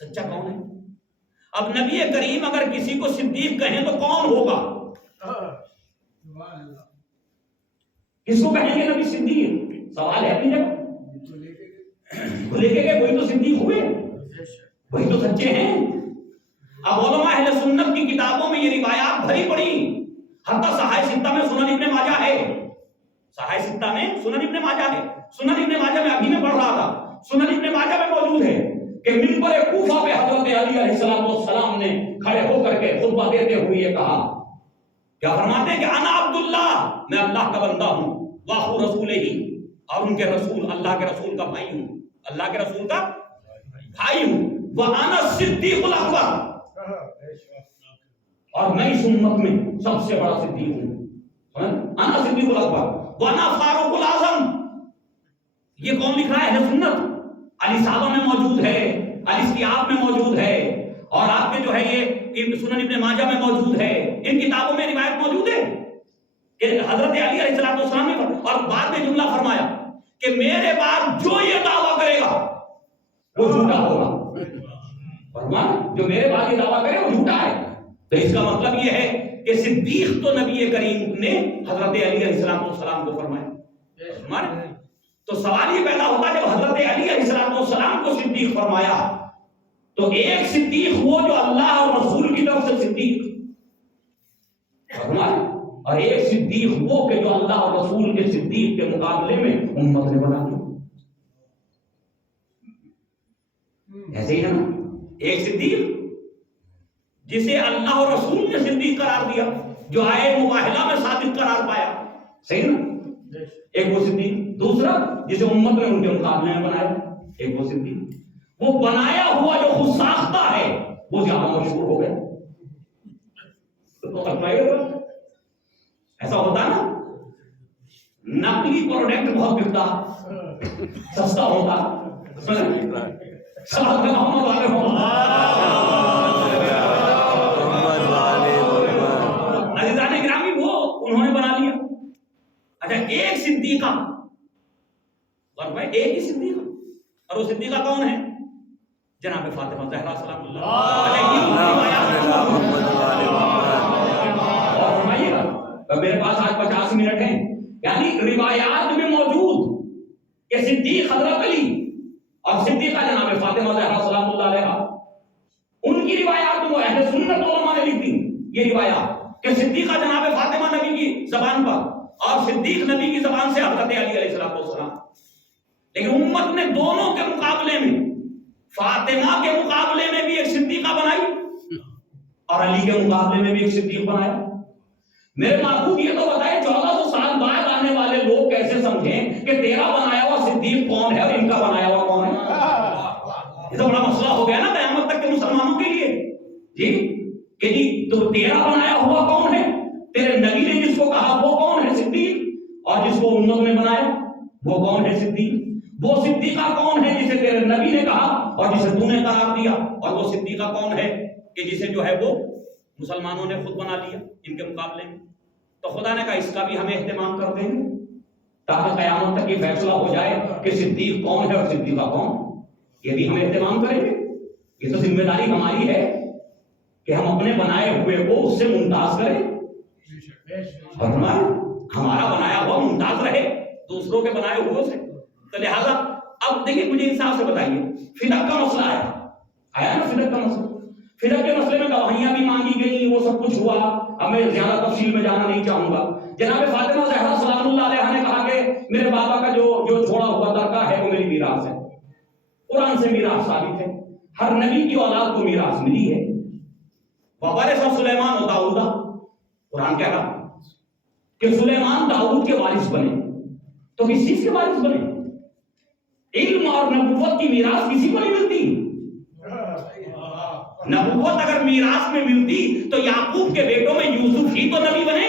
سچا کون ہے؟ اب نبی کریم اگر کسی کو صدیق کہیں تو کون ہوگا؟ کس کو کہیں گے نبی صدیق؟ سوال ہے اپنی جگہ. لے کے گئے وہی تو صدیق ہوئے، وہی تو سچے ہیں. اب علماء اہل سنت کی کتابوں میں یہ روایات بھری پڑی، حتی صحیح ستہ میں سنن ابن ماجہ ہے، صحیح ستہ میں سنن ابن ماجہ ہے. سنن ابن ماجہ میں ابھی میں پڑھ رہا تھا، سنن ابن ماجہ میں موجود ہے کہ منبر کوفہ پہ حضرت علی علیہ السلام نے کھڑے ہو کر کے خطبہ دیتے ہوئے یہ کہا، کیا فرماتے ہیں کہ انا عبداللہ، میں اللہ کا بندہ ہوں، واخو رسول ہی، اور ان کے رسول، اللہ کے رسول کا بھائی ہوں، اللہ کے رسول کا بھائی ہوں، وانا الصدیق الاکبر، اور میں اس امت میں سب سے بڑا صدیق ہوں، انا صدیق الاکبر وانا فاروق الاعظم. یہ کون لکھ رہا ہے؟ اہل سنت. علی صحابہ میں موجود ہے، علی سیاب میں موجود ہے، اور آپ کے جو ہے یہ سنن ابن ماجہ میں موجود ہے. ان کتابوں میں روایت موجود ہے کہ حضرت علی علیہ السلام نے، اور بعد میں جملہ فرمایا کہ میرے بعد جو یہ دعویٰ کرے گا وہ جھوٹا ہوگا. فرمایا جو میرے بعد یہ دعویٰ کرے وہ جھوٹا ہے. تو اس کا مطلب یہ ہے کہ صدیق تو نبی کریم نے حضرت علی علیہ السلام کو فرمایا. تو سوال یہ پیدا ہوتا ہے جب حضرت علی علیہ السلام کو صدیق فرمایا تو ایک صدیق وہ جو اللہ اور رسول کی طرف سے صدیق فرمائے، اور ایک صدیق وہ کہ جو اللہ اور رسول کے صدیق کے مقابلے میں امت نے بنا دیا. ایسے ہی ہے نا، ایک صدیق جسے اللہ اور رسول نے صدیق قرار دیا، جو آئے مباہلہ میں صادق قرار پایا، صحیح نا، ایک وہ صدیق. دوسرا جسے امت نے ان کے مقابلے میں بنایا، ایک وہ صدیق. وہ بنایا ہوا جو خود ساختہ ہے وہ زیادہ مشہور ہو گیا. ایسا ہوتا نا، نقلی پروڈکٹ بہت بکتا، سستا ہوتا. محمد والے محمد. عزیزان گرامی، وہ انہوں نے بنا لیا. اچھا، ایک صدیقہ، اور بھائی ایک ہی صدیقہ، اور وہ صدیقہ کون ہے؟ جناب فاطمہ زہرا سلام اللہ علیہ. اور میرے پاس آج 50 منٹ ہیں، یعنی روایات میں موجود کہ صدیق حضرت علی اور صدیقہ جناب فاطمہ زہرا سلام اللہ علیہ، ان کی روایات میں اہل سنت علماء نے لکھی یہ روایات کہ صدیقہ جناب فاطمہ نبی کی زبان پر اور صدیق نبی کی زبان سے حضرت علی علیہ السلام. لیکن امت نے دونوں کے مقابلے میں، فاطمہ کے مقابلے میں بھی ایک صدیقہ بنائی اور علی کے مقابلے میں بھی ایک صدیق بنایا. میرے محبوب یہ تو بتائے 1400 سال بعد آنے والے لوگ کیسے سمجھیں کہ تیرا بنایا ہوا صدیق کون ہے اور ان کا بنایا ہوا کون ہے؟ یہ تو بڑا مسئلہ ہو گیا نا قیامت تک کے مسلمانوں کے لیے. جی کہ جی تو تیرا بنایا ہوا کون ہے؟ تیرے نبی نے جس کو کہا وہ کون ہے صدیق، اور جس کو امت نے بنایا وہ کون ہے صدیق؟ وہ صدیقہ کون ہے جسے تیرے نبی نے کہا اور جسے تو نے قرار دیا، اور وہ صدیقہ کون ہے کہ جسے جو ہے وہ مسلمانوں نے خود بنا لیا ان کے مقابلے میں؟ تو خدا نے کہا اس کا بھی ہمیں اہتمام کر دیں گے تاکہ قیامت تک یہ فیصلہ ہو جائے کہ صدیق کون ہے اور صدیقہ کون. یہ بھی ہم اہتمام کریں گے. یہ تو ذمہ داری ہماری ہے کہ ہم اپنے بنائے ہوئے کو اس سے ممتاز کریں، ہمارا بنایا ہوا ممتاز رہے دوسروں کے بنائے ہوئے سے. تو لہذا اب دیکھیں مجھے انصاف سے بتائیے، فدق کا مسئلہ آیا نا، فدق کا مسئلہ، فدق کے مسئلے میں گواہیاں بھی مانگی گئی، وہ سب کچھ ہوا. اب میں زیادہ تفصیل میں جانا نہیں چاہوں گا. جناب فاطمہ زہرا سلام اللہ علیہ نے کہا کہ میرے بابا کا جو چھوڑا ہوا ترکہ ہے وہ میری میراث ہے. قرآن سے میراث ثابت ہے، ہر نبی کی اولاد کو میراث ملی ہے. وَوَرِثَ سلیمان و داؤد، قرآن کہہ رہا کہ سلیمان داؤد کے وارث بنے. تو کس چیز کے وارث بنے؟ علم اور نبوت کی میراث کسی کو نہیں ملتی. نبوت اگر میراث میں ملتی تو یعقوب کے بیٹوں میں یوسف ہی تو نبی بنے،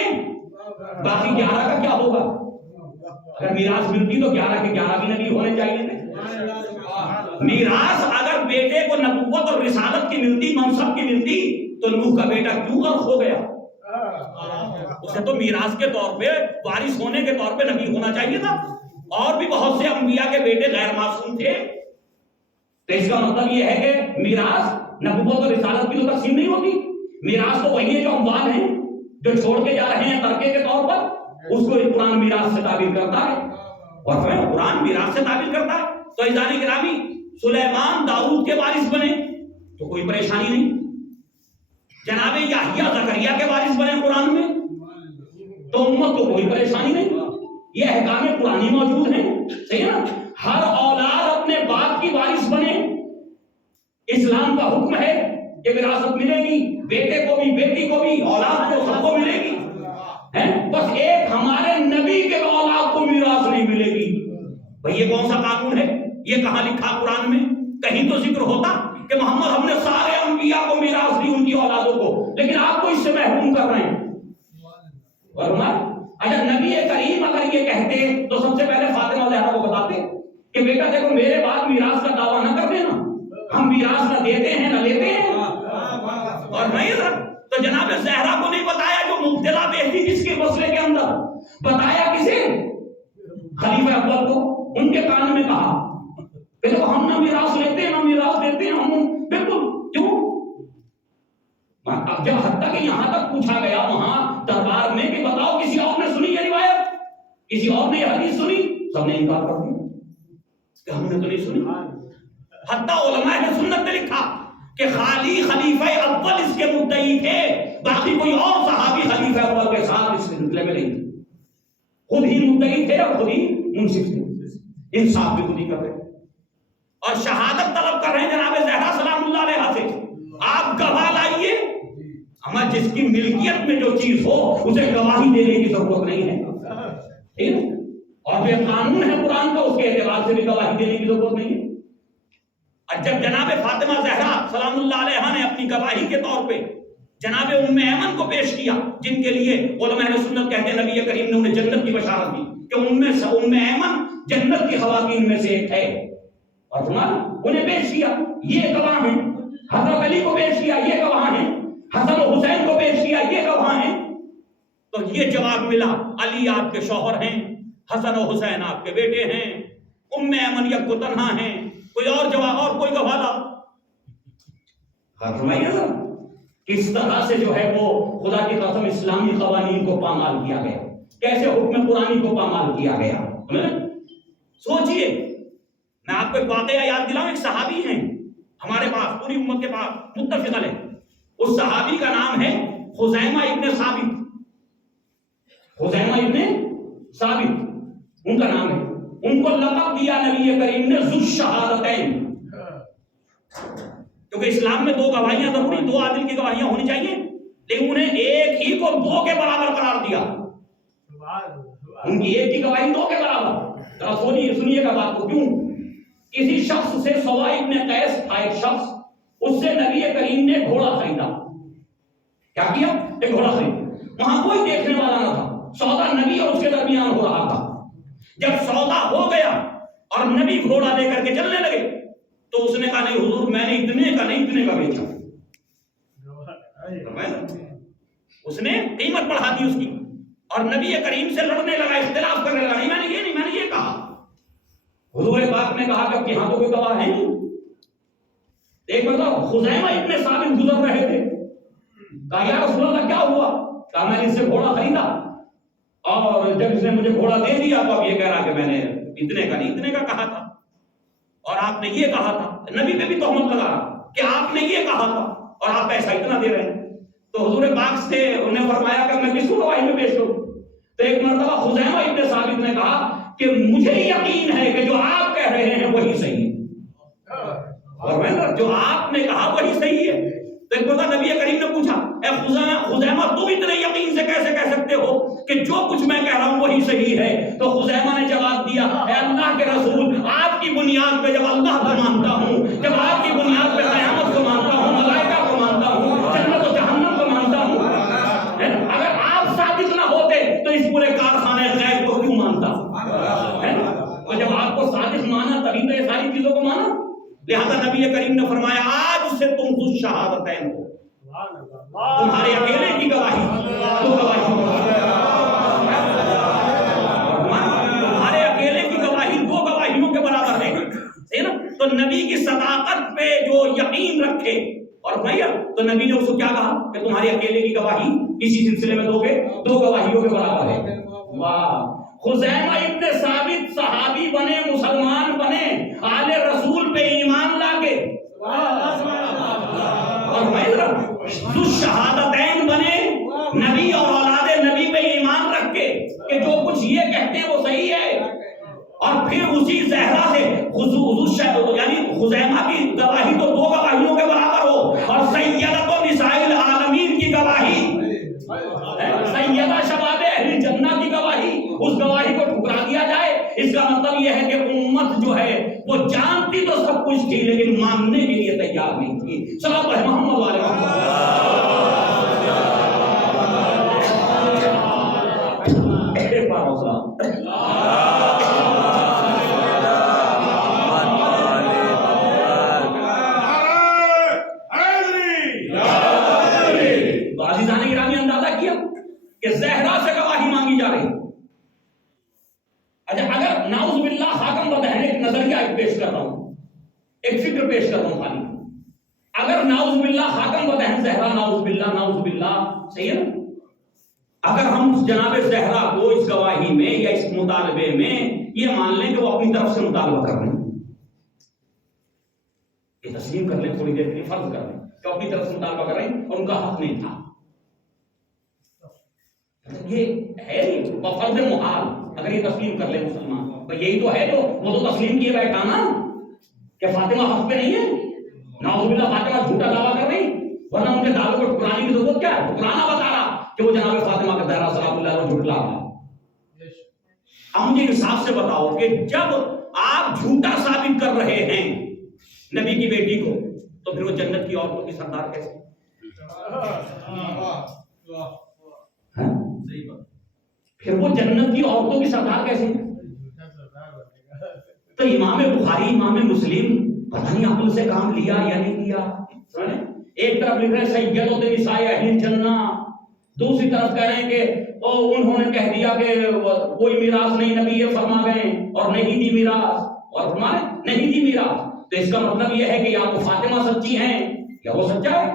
باقی 11 کا کیا ہوگا؟ اگر میراث ملتی تو 11 کے 11 بھی نبی ہونے چاہیے تھے. میراث اگر بیٹے کو نبوت اور رسالت کی ملتی، منصب کی ملتی، تو نوح کا بیٹا کیوں غرق ہو گیا؟ اسے تو میراث کے طور پہ، وارث ہونے کے طور پہ نبی ہونا چاہیے تھا. اور بھی بہت سے انبیاء کے بیٹے غیر معصوم تھے. تو اس کا مطلب یہ ہے کہ میراث نبوت اور رسالت کی تو تقسیم نہیں ہوتی. میراث تو وہی ہے جو اموال ہیں، جو چھوڑ کے جا رہے ہیں ترکے کے طور پر، اس کو قرآن میراث سے تعبیر کرتا ہے. اور قرآن میراث سے تعبیر کرتا ہے. تو عزیزان گرامی، سلیمان داؤد کے وارث بنے تو کوئی پریشانی نہیں. جناب یحییٰ زکریا کے وارث بنے قرآن میں تو امت کو کوئی پریشانی نہیں. یہ احکام قرآنی موجود ہیں، صحیح ہے نا. ہر اولاد اپنے باپ کی وارث بنے. اسلام کا حکم ہے کہ وراثت ملے گی، بیٹے کو بھی، بیٹی کو بھی، اولاد کو، سب کو ملے گی. بس ایک ہمارے نبی کے اولاد کو میراث نہیں ملے گی. بھئی یہ کون سا قانون ہے؟ یہ کہاں لکھا قرآن میں؟ کہیں تو ذکر ہوتا کہ محمد ہم نے سارے انبیاء کو میراث دی، ان کی اولادوں کو، لیکن آپ کو اس سے محروم کر رہے ہیں. اچھا، نبی کریم اگر یہ کہتے تو سب سے پہلے فاطمہ زہرا کو بتاتے کہ بیٹا دیکھو میرے بعد میراث کا دعویٰ نہ کر دینا، ہم میراث نہ دیتے ہیں نہ لیتے ہیں. اور نہیں تو جناب زہرا کو نہیں بتایا جو مبتلا بیٹی جس کے مسئلے کے اندر، بتایا کسے؟ خلیفہ اول کو. ان کے کان میں کہا کہ دیکھو ہم نہ میراث لیتے ہیں نہ میراث دیتے ہیں. ہم بالکل کیوں؟ اب جب حتیٰ کہ یہاں تک پوچھا گیا وہاں دربار میں کہ بتاؤ کسی اور نے سنی یہ روایت، کسی اور نے یہ حدیث سنی؟ سب نے انکار کر دیا کہ ہم نے تو نہیں سنی. حتیٰ علماء نے سنت نے لکھا کہ خالی خلیفہ اول اس کے مدعی تھے، باقی کوئی اور صحابی خلیفہ اول کے ساتھ اس سلسلے میں نہیں تھے، خود ہی مدعی تھے اور خود ہی منصف تھے، انصاف بھی خود ہی کر رہے اور شہادت طلب کر رہے ہیں جناب زہرا سلام اللہ علیہ سے۔ آپ گواہ لائیے، ہمیں جس کی ملکیت میں جو چیز ہو اسے گواہی دینے کی ضرورت نہیں ہے، ٹھیک ہے؟ اور جو قانون ہے قرآن کا اس کے اعتبار سے بھی گواہی دینے کی ضرورت نہیں ہے۔ اور جب جناب فاطمہ زہرا سلام اللہ علیہ نے اپنی گواہی کے طور پہ جناب ام ایمن کو پیش کیا، جن کے لیے علماء اہل سنت کہتے ہیں نبی کریم نے انہیں جنت کی بشارت دی کہ ام ایمن جنت کی خواتین میں سے ایک ہے، اور انہیں پیش کیا، یہ گواہ ہیں۔ حضرت علی کو پیش کیا، یہ گواہ ہیں۔ حسن و حسین کو پیش کیا، یہ گواہ ہیں۔ تو یہ جواب ملا، علی آپ کے شوہر ہیں، حسن و حسین آپ کے بیٹے ہیں، ام ایمن یک کو تنہا ہیں، کوئی اور جواب اور کوئی گواہ لا۔ فرمائیے نا کس طرح سے جو ہے وہ خدا کی قسم اسلامی قوانین کو پامال کیا گیا، کیسے حکم قرآنی کو پامال کیا گیا۔ سوچئے، میں آپ کو ایک واقعہ یاد دلاؤں، ایک صحابی ہیں ہمارے پاس، پوری امت کے پاس متفق علیہ، اس صحابی کا نام ہے خزیمہ ابن ثابت، خزیمہ ابن ثابت ان کا نام ہے۔ ان کو لقب دیا نبی کریم نے ذو الشہادتین، کیونکہ اسلام میں دو گواہیاں ضروری، دو عادل کی گواہیاں ہونی چاہیے، لیکن انہیں ایک ہی کو دو کے برابر قرار دیا، ان کی ایک کی گواہی دو کے برابر۔ سنیے گا بات کو، کیوں؟ کسی شخص سے سوا ابن قیس تھا، ایک شخص، اس سے نبی کریم نے گھوڑا خریدا۔ کیا کیا؟ ایک گھوڑا خریدا، وہاں کوئی دیکھنے والا نہ تھا، سودا نبی اور اس کے درمیان ہو رہا تھا۔ جب سودا ہو گیا اور نبی گھوڑا لے کر کے چلنے لگے تو اس نے کہا نہیں حضور میں نے اتنے کا نہیں اتنے کا بیچا، اس نے قیمت بڑھا دی اس کی، اور نبی کریم سے لڑنے لگا، اختلاف کرنے لگا، نہیں میں نے یہ نہیں، میں نے یہ کہا۔ حضور پاک نے کہا کہ یہاں تو کوئی گواہ ہے نہیں۔ ایک مرتبہ خزیمہ ابن ثابت گزر رہے تھے، کہا یا رسول اللہ کیا ہوا؟ کہا میں نے اس سے گھوڑا خریدا اور جب اس نے مجھے گھوڑا دے دیا تو اب یہ کہہ رہا کہ میں نے اتنے کا نہیں اتنے کا کہا تھا، اور آپ نے یہ کہا تھا، نبی پہ بھی تہمت لگا رہا کہ آپ نے یہ کہا تھا اور آپ پیسہ اتنا دے رہے ہیں۔ تو حضور پاک سے انہیں فرمایا کہ میں کس کو گواہی میں پیش کروں؟ تو ایک مرتبہ خزیمہ ابن ثابت نے کہا کہ مجھے یقین ہے کہ جو آپ کہہ رہے ہیں وہی صحیح ہے، اور جو آپ نے کہا وہی صحیح ہے۔ تو ایک مرتبہ نبی کریم نے پوچھا اے خزیمہ تم اتنے یقین سے کیسے کہہ سکتے ہو کہ جو کچھ میں کہہ رہا ہوں وہی صحیح ہے؟ تو خزیمہ نے جواب دیا اے اللہ کے رسول، آپ کی بنیاد پہ جب اللہ کو مانتا ہوں، جب آپ کی بنیاد پہ قیامت کو مانتا ہوں، ملائکہ کو مانتا ہوں، جنت و جہنم کو مانتا ہوں، اگر آپ صادق نہ ہوتے تو اس پورے کارخانے غیب کو کیوں مانتا؟ تو جب آپ کو صادق مانا تبھی تو یہ ساری چیزوں کو مانا۔ لہذا نبی کریم نے فرمایا آج سے تم ذو الشہادتین ہو، تمہارے اکیلے کی گواہی دو گواہی، تمہارے اکیلے کی گواہی دو گواہیوں کے برابر ہے نا۔ تو نبی کی صداقت پہ جو یقین رکھے، اور بھیا تو نبی نے اس کو کیا کہا کہ تمہاری اکیلے کی گواہی کسی سلسلے میں دو گے دو گواہیوں کے برابر ہے۔ واہ، خزیمہ ابن ثابت صحابی بنے، مسلمان بنے، آل رسول پہ ایمان لاگے، اور ذو شہادتین بنے، نبی اور اولاد نبی پہ ایمان رکھ کے کہ جو کچھ یہ کہتے ہیں وہ صحیح ہے، اور پھر اسی زہرا سے یعنی خزیمہ کی گواہی تو دو گواہیوں کے برابر ہو، اور سیدۃ نساء العالمین کی گواہی، سیدہ شباب اہل جنہ کی گواہی، اس گواہی کو ٹھکرا دیا جائے، اس کا مطلب یہ ہے کہ امت جو ہے وہ جانتی تو سب کچھ تھی لیکن ماننے کے لیے تیار نہیں تھی۔ صلوات ہے محمد والے تو عزیزان گرامی اندازہ کیا کہ زہرا سے گواہی مانگی جا رہی۔ اچھا اگر نعوذ باللہ حاکم بدہن ایک نظریہ پیش کر رہا ہوں، ایک فکر پیش کر رہا ہوں خالی، اگر نعوذ باللہ حاکم بدہن زہرا نعوذ باللہ صحیح ہے نا، اگر ہم جناب زہرا کو اس گواہی میں یا اس مطالبے میں یہ مان لیں کہ وہ اپنی طرف سے مطالبہ کر رہے ہیں، یہ تسلیم کر لیں تھوڑی دیر کے لیے، فرض کر لیں کہ اپنی طرف سے مطالبہ کر رہے ہیں اور ان کا حق نہیں تھا. یہ ہے فرض محال اگر یہ تسلیم کر لے مسلمان. تو یہی تو ہے جو وہ تو تسلیم کیے بیٹھا نا کہ فاطمہ حق پہ نہیں ہے. نعوذ باللہ فاطمہ جھوٹا دعویٰ کر رہی، ورنہ ان کے دعوے کو ٹھکرانے کی ضرورت کیا ہے؟ ٹھکرانا بتا رہا کہ وہ جناب فاطمہ کا دائرہ سلام اللہ علیہ جھٹلا رہا. اب مجھے انصاف سے بتاؤ کہ جب آپ جھوٹا ثابت کر رہے ہیں نبی کی بیٹی کو، تو پھر وہ جنت کی عورتوں کی سردار کیسے؟ پھر وہ جنت کی عورتوں کی سردار کیسے؟ تو امام بخاری امام مسلم پتہ نہیں عقل سے کام لیا یا نہیں لیا. ایک طرف لکھ رہے سید نساء اہل الجنہ، دوسری طرف کہہ رہے ہیں کہ انہوں نے کہہ دیا کہ کوئی میراث نہیں، نبی یہ فرما گئے اور نہیں دی میراث، اور فرمائے نہیں دی میراث. تو اس کا مطلب یہ ہے کہ یا تو فاطمہ سچی ہیں یا وہ سچا ہے.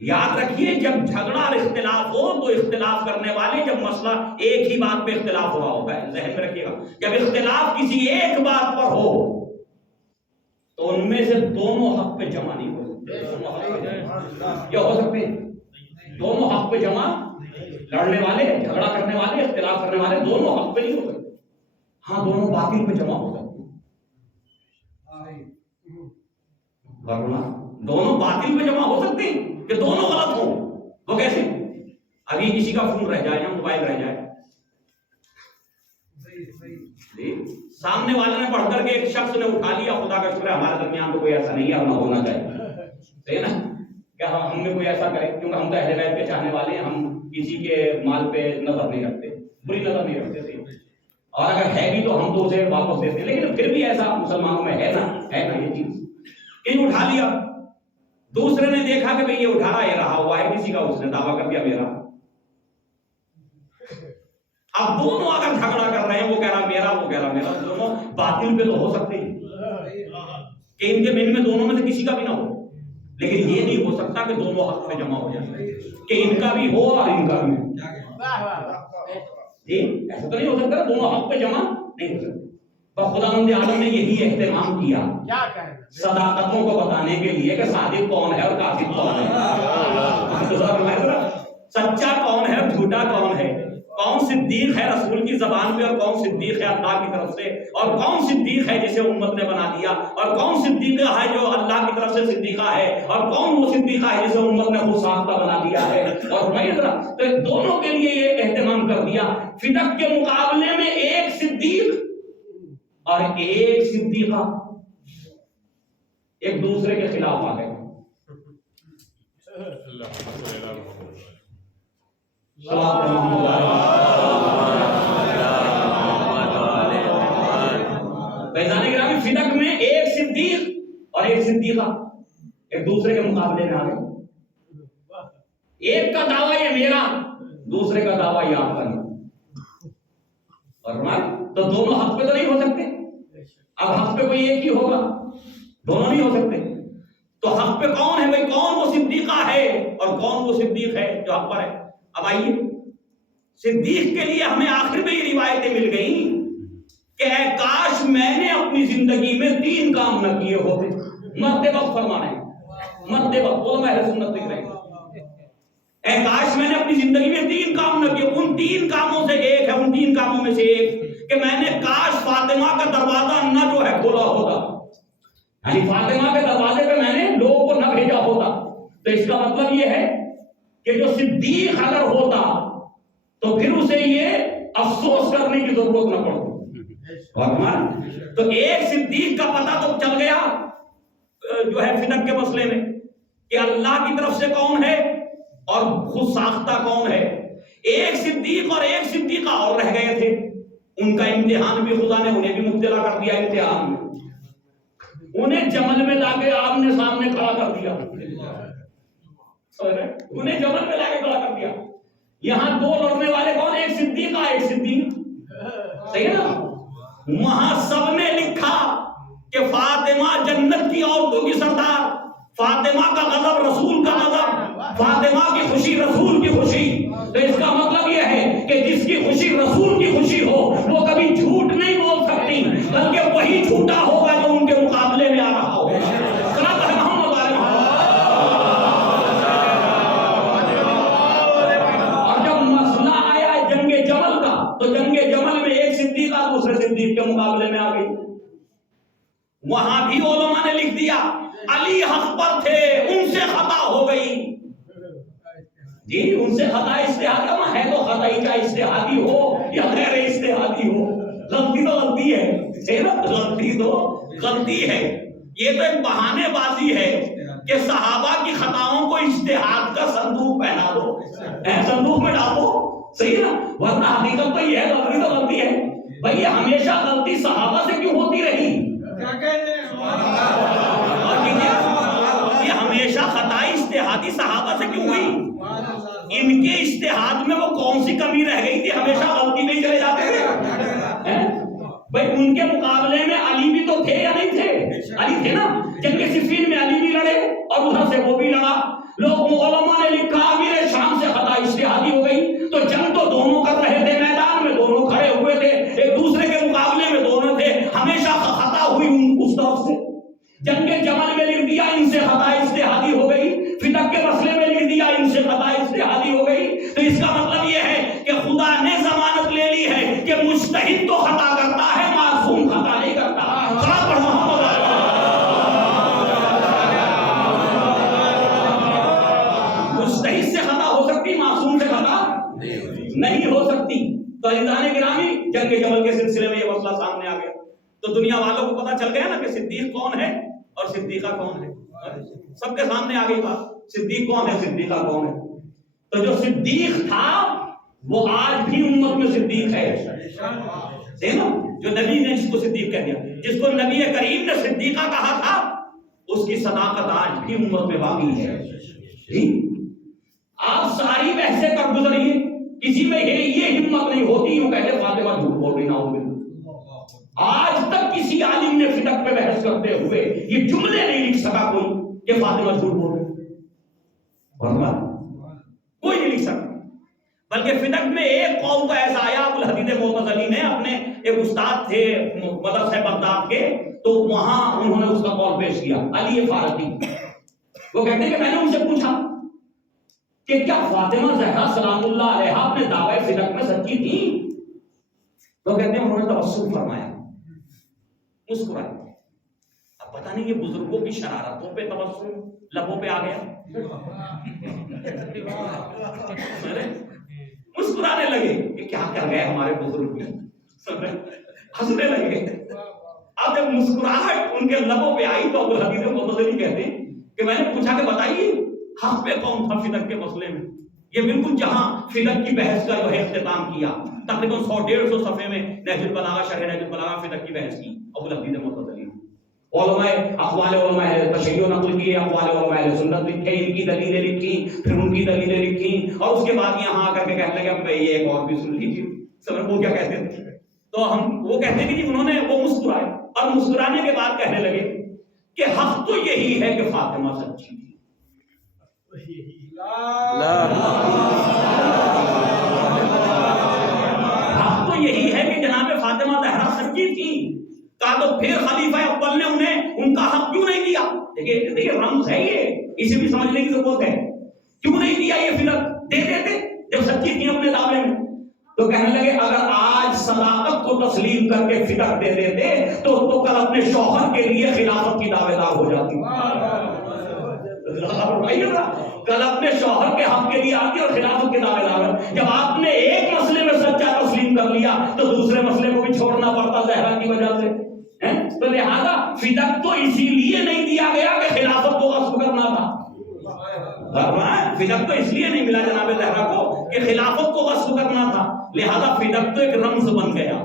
یاد رکھیے جب جھگڑا اور اختلاف ہو تو اختلاف کرنے والے جب مسئلہ ایک ہی بات پہ اختلاف ہو رہا ہوگا، ذہن میں رکھیے گا، جب اختلاف کسی ایک بات پر ہو تو ان میں سے دونوں حق پہ جمع نہیں ہو سکتے. کیا ہو سکتے ہیں؟ دونوں حق پہ جمع، لڑنے والے، جھگڑا کرنے والے، اختلاف کرنے والے دونوں حق پہ نہیں ہو سکتے. ہاں دونوں باطل پہ جمع ہو سکتے ہیں. دونوں باطل پہ جمع ہو سکتے ہیں کہ دونوں غلط ہوں. وہ کیسے؟ ابھی کسی کا فون رہ جائے یا موبائل رہ جائے، سامنے والے نے پڑھ کر کے ایک شخص نے اٹھا لیا، خدا کا شکر ہے ہمارے درمیان تو کوئی ایسا نہیں ہے اور نہ ہونا چاہیے، صحیح نا؟ کہ ہم نے کوئی ایسا کرے، کیونکہ ہم تو اہل بیت کے چاہنے والے ہیں، ہم کسی کے مال پہ نظر نہیں رکھتے، بری نظر نہیں رکھتے، اور اگر ہے بھی تو ہم تو اسے واپس دیتے ہیں. لیکن پھر بھی ایسا مسلمانوں میں ہے نا یہ چیز. کہیں اٹھا لیا، دوسرے نے دیکھا کہ بھئی یہ اٹھا رہا، یہ رہا ہوا ہے کسی کا، اس نے دعویٰ کر دیا میرا. اب دونوں اگر جھگڑا کر رہے ہیں، وہ کہہ رہا میرا، وہ کہہ رہا میرا، دونوں باطل پہ تو ہو سکتے ہیں کہ ان کے من میں دونوں میں سے کسی کا بھی نہ ہو. لیکن یہ نہیں ہو سکتا کہ دونوں حق میں جمع ہو جائے، کہ ان کا بھی ہو اور ان کا بھی. جی ایسا تو نہیں ہو سکتا، دونوں حق پہ جمع نہیں ہو سکتے. خداوند عالم نے یہی اہتمام کیا صداقتوں کو بتانے کے لیے کہ صادق کون ہے اور کاذب کون ہے، سچا کون ہے اور جھوٹا کون ہے، کون صدیق ہے رسول کی زبان پہ اور کون صدیق ہے اللہ کی طرف سے، اور کون صدیق ہے جسے امت نے بنا دیا، اور کون صدیقہ ہے جو اللہ کی طرف سے صدیقہ ہے، اور کون وہ صدیقہ ہے جسے امت نے خود ساختہ بنا دیا ہے. اور تو دونوں کے لیے یہ اہتمام کر دیا. فدق کے مقابلے میں ایک صدیق اور ایک صدیقہ ایک دوسرے کے خلاف آ گئے. فیضان گرامی فدق میں ایک صدیق اور ایک صدیقہ ایک دوسرے کے مقابلے میں آ گئے. ایک کا دعویٰ یہ میرا، دوسرے کا دعویٰ یہ آپ کا نہیں. اور تو دونوں حق پہ تو نہیں ہو سکتے. اب حق پہ کوئی ایک ہی ہوگا، دونوں نہیں ہو سکتے. تو حق پہ کون ہے بھائی؟ کون وہ صدیقہ ہے اور کون وہ صدیق ہے جو حق پر ہے؟ اب آئیے صدیق کے لیے ہمیں آخر میں یہ روایتیں مل گئیں کہ اے کاش میں نے اپنی زندگی میں 3 کام نہ کیے ہوتے. مرتے وقت فرمانا ہے، مرتے وقت وہ اہل سنت لکھ رہے ہیں، اے کاش میں نے اپنی زندگی میں 3 کام نہ کیے. ان 3 کاموں سے ایک ہے، ان 3 کاموں میں سے ایک کہ میں نے کاش فاطمہ کا دروازہ نہ جو ہے کھولا ہوتا، یعنی فاطمہ کے دروازے پہ میں نے لوگوں کو نہ بھیجا ہوتا. تو اس کا مطلب یہ ہے کہ جو صدیق اگر ہوتا تو پھر اسے یہ افسوس کرنے کی ضرورت نہ پڑتی. تو ایک صدیق کا پتہ تو چل گیا جو ہے فدق کے مسئلے میں کہ اللہ کی طرف سے کون ہے اور خود ساختہ کون ہے. ایک صدیق اور ایک صدیقہ اور رہ گئے تھے، ان کا امتحان بھی خدا نے انہیں بھی مبتلا کر دیا امتحان میں. انہیں جمل میں لا کے آمنے سامنے کھڑا کر دیا، انہیں جمل میں لا کے کھڑا کر دیا. یہاں 2 لڑنے والے کون؟ ایک صدیقہ ایک صدیق، صحیح ہے نا؟ وہاں سب نے لکھا کہ فاطمہ جنت کی عورتوں کی سردار، فاطمہ کا غضب رسول کا غضب، فاطمہ کی خوشی رسول کی خوشی. تو اس کا مطلب یہ ہے کہ جس کی خوشی رسول کی خوشی ہو وہ کبھی جھوٹ نہیں بول سکتی، بلکہ وہی جھوٹا ہوگا جو ان کے مقابلے میں آ رہا ہوگا. صدیق کے مقابلے میں آ گئی. وہاں بھی علماء نے لکھ دیا علی حق پر تھے، ان سے خطا ہو گئی. جی ان سے خطا اجتہاد ہے تو خطائی کا اجتہادی ہو یا غیر اجتہادی ہو، غلطی تو غلطی ہے، غلطی تو غلطی ہے. یہ تو ایک بہانے بازی ہے کہ صحابہ کی خطاؤں کو اجتہاد کا صندوق پہنا دو، صندوق میں ڈالو، صحیح نا؟ ورنہ حقیقت تو یہ ہے غلطی تو غلطی ہے. بھئی یہ ہمیشہ غلطی صحابہ سے کیوں ہوتی رہی؟ یہ ہمیشہ خطا اجتہادی صحابہ سے کیوں ہوئی؟ ان کے اجتہاد میں وہ کون سی کمی رہ گئی تھی؟ ہمیشہ غلطی میں ہی چلے جاتے تھے. بھئی ان کے مقابلے میں علی بھی تو تھے یا نہیں تھے؟ علی تھے نا. جنگ صفین میں علی بھی لڑے اور ادھر سے وہ بھی لڑا. لوگ علماء نے لکھا امیر شام سے خطا اجتہادی ہو گئی. تو جنگ تو دونوں کر رہے تھے، میدان میں دونوں کھڑے ہوئے تھے، ایک دوسرے کے مقابلے میں دونوں تھے، ہمیشہ خطا ہوئی اس طرف سے. جنگ جمل میں لکھ دیا ان سے خطا اجتہادی ہو گئی، فتق کے مسئلے میں لکھ دیا ان سے خطا اجتہادی ہو گئی. تو اس کا مطلب یہ ہے کہ خدا نے ضمانت لے لی ہے کہ مجتہد تو خطا کرتا ہے، معصوم خطا نہیں کرتا. مجتہد سے خطا ہو سکتی، معصوم سے خطا نہیں ہو سکتی. تو عزیزان گرامی جنگ جمل کے سلسلے میں یہ مسئلہ سامنے آ گیا تو دنیا والوں کو پتا چل گیا نا کہ صدیق کون ہے اور صدیقہ کون ہے. سب کے سامنے آ گئی بات، صدیق کون ہے، صدیقہ کون ہے. تو جو صدیق تھا وہ آج بھی امت میں صدیق ہے. جو نبی نے جس کو صدیق کہہ دیا، جس کو نبی کریم نے صدیقہ کہا تھا، اس کی صداقت آج بھی امت میں باقی ہے. آپ ساری بحثیں کر گزریے، کسی میں یہ ہمت نہیں ہوتی یوں کہتے فاطمہ جھوٹ بول رہی نہ. آج تک کسی عالم نے فدق پہ بحث کرتے ہوئے یہ جملے نہیں لکھ سکا کوئی کہ فاطمہ جھوٹ بول رہی، کوئی نہیں لکھ سکا. بلکہ فدق میں ایک قول تو ایسا آیا، ابو الحدید معتزلی نے اپنے ایک استاد تھے مدرسہ بغداد کے، تو وہاں انہوں نے اس کا قول پیش کیا. علی فارقی وہ کہتے ہیں کہ میں نے ان سے پوچھا کہ کیا فاطمہ زہرا سلام اللہ علیہا اپنے دعوے فدق میں سچی تھی؟ تو کہتے ہیں انہوں نے تبسم فرمایا، مسکرائے. اب پتہ نہیں یہ بزرگوں کی شرارتوں پہ تبسم لبوں پہ آ گیا، مسکرانے لگے کہ کیا کر گئے ہمارے بزرگ، ہنسنے لگے. اب جب مسکراہٹ ان کے لبوں پہ آئی تو ابو الحدید معتزلی کہتے ہیں کہ میں نے پوچھا کہ بتائیے حق پہ کون تھا فدق کے مسئلے میں. یہ بالکل جہاں فدق کی بحث کا جو ہے اختتام کیا، تقریباً 100-150 صفحے میں نہج البلاغہ شرح نہج البلاغہ فدق کی بحث کی ابو الحدید معتزلی. علماء اقوال علماء اہل تشیع نقل کیے، اقوال علماء اہل سنت لکھے، ان کی دلیلیں لکھی، پھر ان کی دلیلیں لکھی، اور اس کے بعد یہاں آ کر کے کہنے لگے اب یہ ایک اور بھی سن لیجیے. سمجھ وہ کیا کہتے تھے؟ تو ہم وہ کہتے ہیں کہ انہوں نے وہ مسکرائے اور مسکرانے کے بعد کہنے لگے کہ حق تو یہی ہے کہ فاطمہ سچی تھی. حق تو یہی ہے کہ جناب فاطمہ زہرا سچی تھی. کہا تو پھر خلیفہ اول نے انہیں ان کا حق کیوں نہیں دیا؟ دیکھیے رمز ہے یہ، اسے بھی سمجھنے کی ضرورت ہے. کیوں نہیں دیا یہ فدق؟ دے دیتے جب سچی تھی اپنے دعوے میں. تو کہنے لگے اگر آج صداقت کو تسلیم کر کے فدق دے دیتے تو کل اپنے شوہر کے لیے خلافت کی دعوے دار ہو جاتی. کل اپنے شوہر کے حق کے لیے آتی اور خلافت کے دعوے دار. جب آپ نے ایک مسئلے میں سچا تسلیم کر لیا تو دوسرے مسئلے کو بھی چھوڑنا پڑتا زہرا کی وجہ سے. تو لہذا فدق تو اسی لیے نہیں دیا گیا کہ خلافت کو غصب کرنا تھا. فدق تو اس لیے نہیں ملا جناب زہرا کو کہ خلافت کو غصب کرنا تھا. لہذا فدق تو ایک رمز بن گیا،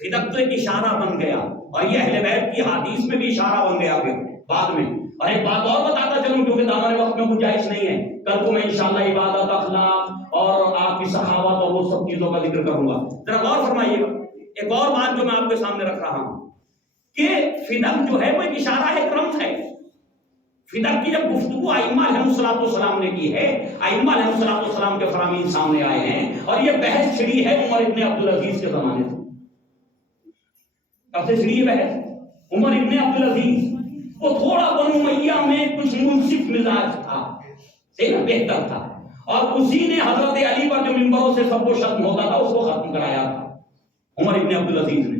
فدق تو ایک اشارہ بن گیا، اور یہ اہل بیت کی حدیث میں بھی اشارہ بن گیا پھر بعد میں. اور ایک بات اور بتاتا چلوں کیونکہ دامن وقت میں گنجائش نہیں ہے، کل کو میں انشاءاللہ عبادت، اخلاق اور آپ کی سخاوت اور وہ سب چیزوں کا ذکر کروں گا. ذرا غور فرمائیے گا ایک اور بات جو میں آپ کے سامنے رکھ رہا ہوں کہ فدق جو ہے وہ ایک اشارہ ہے، ایک رمز ہے. فدق کی جب گفتگو ائمہ علیہ الصلوۃ والسلام نے کی ہے، ائمہ علیہ الصلوۃ والسلام کے فرامین سامنے آئے ہیں، اور یہ بحث چھڑی ہے عمر ابن عبدالعزیز کے زمانے سے. کب سے چھڑی ہے بحث؟ عمر ابن عبدالعزیز. وہ تھوڑا بنو امیہ میں کچھ منصف مزاج تھا، صحیح نا، بہتر تھا، اور اسی نے حضرت علی پر جو منبروں سے سب کو شتم ہوتا تھا اس کو ختم کرایا تھا عمر ابن عبدالعزیز نے.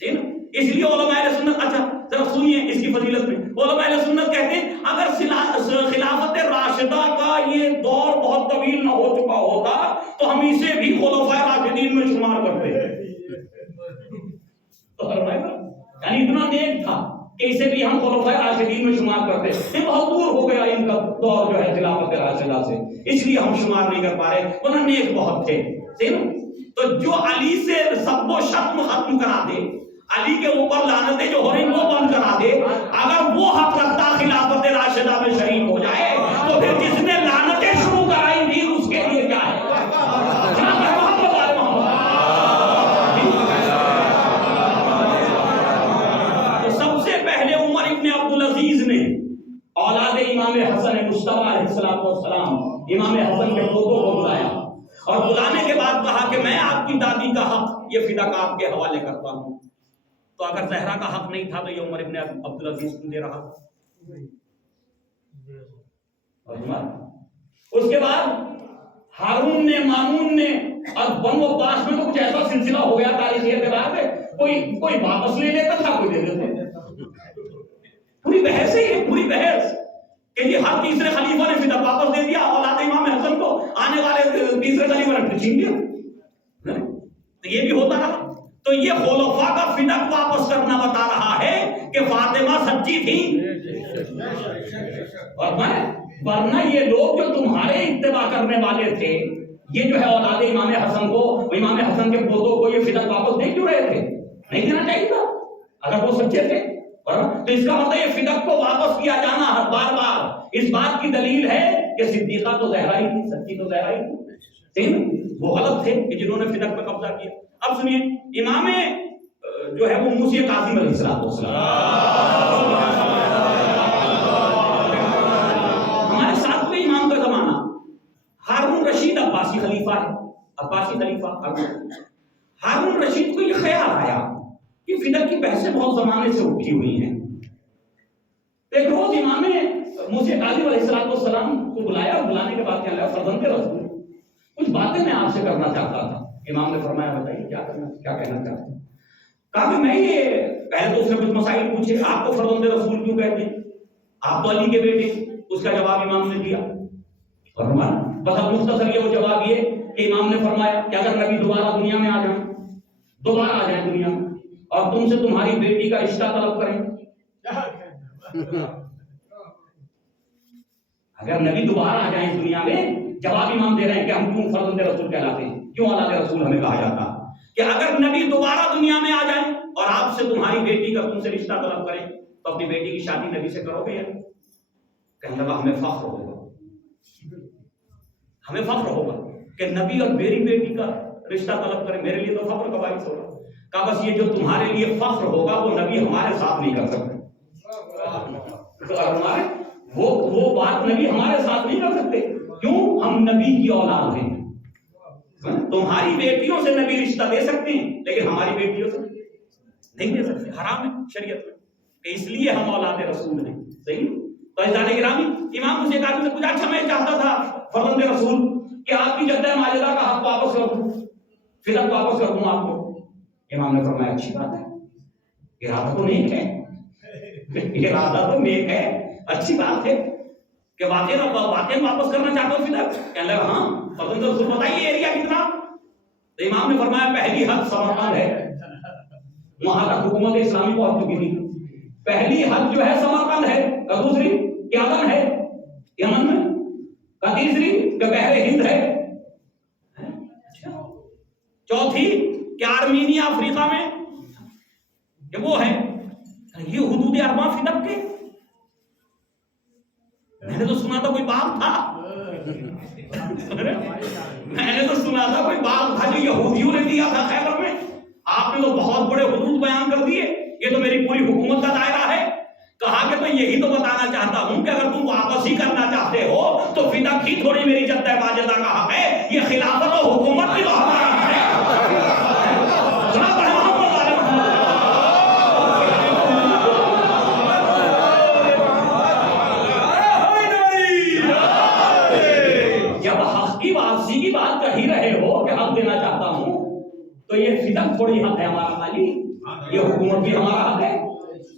اس لیے علماء اہل سنت، اچھا ذرا سنیے اس کی فضیلت میں، علماء اہل سنت کہتے ہیں اگر خلافت راشدہ کا یہ دور بہت طویل نہ ہو چکا ہوتا تو ہم اسے بھی خلفائے راشدین میں شمار کرتے ہیں. تو یعنی اتنا نیک تھا کہ اسے بھی ہم خلفائے راشدین میں شمار کرتے ہیں. یہ بہت دور ہو گیا ان کا دور جو ہے خلافت راشدہ سے، اس لیے ہم شمار نہیں کر پا رہے، ورنہ نیک بہت تھے. تو جو علی سے سب و شتم ختم کرا دے، علی کے اوپر لعنتیں جو ہو رہی وہ بند کرا دے، اگر وہ حق رکھتا خلافت راشدہ میں شریک ہو جائے تو پھر جس نے لعنتیں شروع کرائی تھی اس کے لیے کیا ہے؟ تو سب سے پہلے عمر ابن عبدالعزیز نے اولاد امام حسن مصطفیٰ علیہ السلام امام حسن کے پوتوں کو بلایا اور بلانے کے بعد کہا کہ میں آپ کی دادی کا حق یہ فداک آپ کے حوالے کرتا ہوں. تو اگر زہرا کا حق نہیں تھا تو یہ عمر ابن عبدالعزیز کو دے رہا. اس کے بعد ہارون نے، مامون نے اور بنو عباس میں تو کچھ ایسا سلسلہ ہو گیا تاریخی اعتبار سے، کوئی واپس لے لیتا تھا، کوئی دے دیتے. پوری بحث ہے یہ، پوری بحث کہ یہ ہر تیسرے خلیفہ نے فداک واپس دے دیا اولاد امام حسن کو، آنے والے تیسرے خلیفہ نے چھین دیا. تو یہ بھی ہوتا رہا. تو یہ خلفاء کا فداک واپس کرنا بتا رہا ہے کہ فاطمہ سچی تھی. اور ورنہ یہ لوگ جو تمہارے اتباع کرنے والے تھے، یہ جو ہے اولاد امام حسن کو، امام حسن کے پوتوں کو یہ فداک واپس دے کیوں رہے تھے؟ نہیں دینا چاہیے تھا اگر وہ سچے تھے. تو اس کا مطلب یہ فداک کو واپس کیا جانا ہر بار بار اس بات کی دلیل ہے کہ صدیقہ تو زہرا ہی تھی، سچی تو زہرا ہی تھی. وہ غلط تھے کہ جنہوں نے فداک پہ قبضہ کیا. اب سنیے، امام جو ہے وہ موسی کاظم علیہ السلام، ہمارے ساتویں امام کا زمانہ، ہارون رشید عباسی خلیفہ ہے، عباسی خلیفہ. ہارون رشید کو یہ خیال آیا کہ فداک کی بحثیں بہت زمانے سے اٹھی ہوئی ہیں. ایک روز امام موسی کاظم علیہ السلام کو بلایا، بلانے کے بعد کیا فرزند رسول کچھ باتیں میں آپ سے کرنا چاہتا تھا. امام نے فرمایا بتائیے کیا کہنا چاہتے ہیں؟ کہا کہ میں یہ پہلے تو اس نے کچھ مسائل پوچھے، آپ کو فرزند رسول کیوں کہتے ہیں؟ آپ تو علی کے بیٹے. اس کا جواب امام نے دیا. بس اب مختصر یہ وہ جواب یہ کہ امام نے فرمایا کہ اگر نبی دوبارہ دنیا میں آ جائیں دنیا میں اور تم سے تمہاری بیٹی کا رشتہ طلب کریں، اگر نبی دوبارہ آ جائیں دنیا میں، جواب امام دے رہے ہیں کہ ہم کیوں فرزند رسول کہلاتے ہیں، کیوں اولاد رسول ہمیں کہا جاتا کہ اگر نبی دوبارہ دنیا میں آ جائیں اور آپ سے تمہاری بیٹی کا تم سے رشتہ طلب کریں تو اپنی بیٹی کی شادی نبی سے کرو گے؟ کہنے لگا ہمیں فخر ہوگا کہ نبی اور میری بیٹی کا رشتہ طلب کرے، میرے لیے تو فخر کا باعث ہوگا. کہا بس یہ جو تمہارے لیے فخر ہوگا وہ نبی ہمارے ساتھ نہیں کر سکتے. وہ بات نبی ہمارے ساتھ نہیں کر سکتے. کیوں؟ ہم نبی کی اولاد ہیں. تمہاری بیٹیوں سے نبی رشتہ دے سکتے ہیں لیکن ہماری بیٹیوں سے نہیں دے سکتے، حرام ہے شریعت میں. اس لیے ہم اولاد رسول ہیں. صحیح. تو عزیزان گرامی، امام موسی کاظم سے پوچھا اچھا میں چاہتا تھا فرزند رسول کہ آپ کی جدہ ماجدہ کا حق واپس کر دوں، فداک واپس کر دوں آپ کو. امام نے فرمایا اچھی بات ہے، ارادہ تو نیک ہے، اچھی بات ہے کہ واقعی واپس کرنا چاہتا ہوں فداک. کہنے لگا ہاں فرزند رسول بتائیے ایریا کتنا. تو امام نے فرمایا پہلی حد سمرقند ہے، وہاں تک حکومت اسلامی پہنچ چکی تھی. پہلی حد جو ہے سمرقند ہے، دوسری یمن ہے، یمن میں، تیسری کہ بحر ہند ہے، چوتھی کہ آرمینیا افریقہ میں کہ وہ ہے. یہ حدود اربع فداک کے. میں نے تو سنا تھا کوئی باغ تھا، کوئی باغ تھا جو یہودیوں نے دیا تھا خیبر میں. آپ نے تو بہت بڑے حدود بیان کر دیے، یہ تو میری پوری حکومت کا دائرہ ہے. کہا کہ تو یہی تو بتانا چاہتا ہوں کہ اگر تم واپس ہی کرنا چاہتے ہو تو فداک ہی تھوڑی میری جدہ ماجدہ کا حق ہے، یہ خلافت و حکومت بھی تو ہمارا حق ہے. جب حق کی واپسی کی بات کر ہی رہے ہو کہ حق دینا چاہتا ہوں تو یہ فداک تھوڑی حق ہے ہمارا خالی. یہ حکومت بھی ہمارا حق ہے،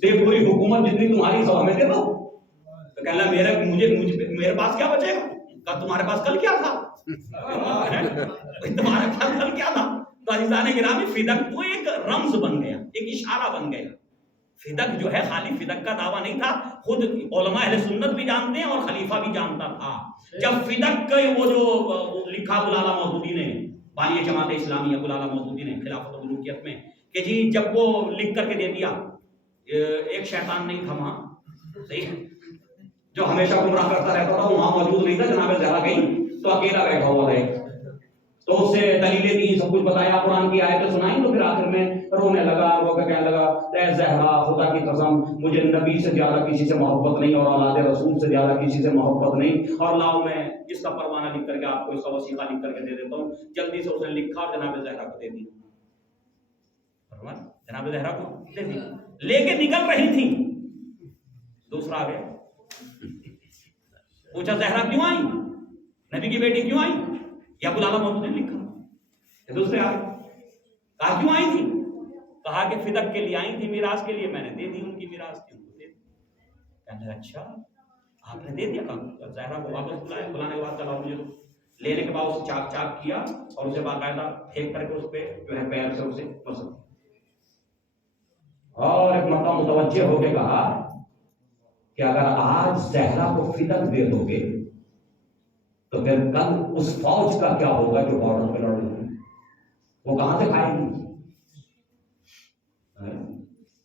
دے پوری حکومت جتنی تمہاری سب ہمیں دے دو۔ تو کہنا میرے پاس کیا بچے گا؟ کہا تمہارے پاس کل کیا تھا؟ تمہارے پاس کل کیا تھا؟ تو عزیزان گرامی فدق تو ایک رمز بن گیا، ایک اشارہ بن گیا۔ فدق جو ہے خالی فدق کا دعویٰ نہیں تھا، خود علماء اہل سنت بھی جانتے ہیں اور خلیفہ بھی جانتا تھا۔ جب فدق کا وہ جو لکھا ابوالعلا مودودی نے، بانی جماعت اسلامیہ ابوالعلا مودودی نے خلافت و ملوکیت میں، کہ جی جب وہ لکھ کر کے دے دیا، ایک شیطان نہیں تھا وہاں، صحیح جو ہمیشہ گمراہ کرتا رہتا تھا، وہاں موجود نہیں تھا، جناب زہرا گئی تو اکیلا بیٹھا ہوا رہے، تو اس سے دلیلیں دی، سب کچھ بتایا، قرآن کی آیتیں سنائی، تو پھر آخر میں رونے لگا، رو کے کہنے لگا اے زہرا خدا کی قسم مجھے نبی سے زیادہ کسی سے محبت نہیں اور اولاد رسول سے زیادہ کسی سے محبت نہیں، اور لاؤ میں اس کا پروانہ لکھ کر کے آپ کو اس کا وثیقہ لکھ کر کے دے دیتا ہوں۔ جلدی سے اس نے لکھا اور جناب زہرا کو دے دیا، جناب زہرا کو دے دیا، لے کے نکل رہی تھی، دوسرا آ گیا، پوچھا زہرا کیوں آئی، نبی کی بیٹی کیوں آئی؟ یا ابوالعلا مودودی نے لکھا۔ دوسرے آئے، کہا کیوں آئی تھی؟ کہا کہ فدق کے لیے آئی تھی، میراث کے لیے میں نے دے دی، ان کی میراث تھی ان کو دے دی۔ کہنے لگا اچھا آپ نے دے دیا؟ کہا زہرا کو واپس بلایا، بلانے کے بعد چلا مجھے لینے کے بعد اسے چاک چاک کیا اور اسے باقاعدہ پھینک کر کے اس پہ جو ہے پیر سے اسے مسل، اور ایک مرتبہ متوجہ ہو کے کہا کہ اگر آج زہرا کو فدق دے دو گے تو پھر کل اس فوج کا کیا ہوگا جو بارڈر پہ لڑ رہی ہے، وہ کہاں سے کھائیں گی؟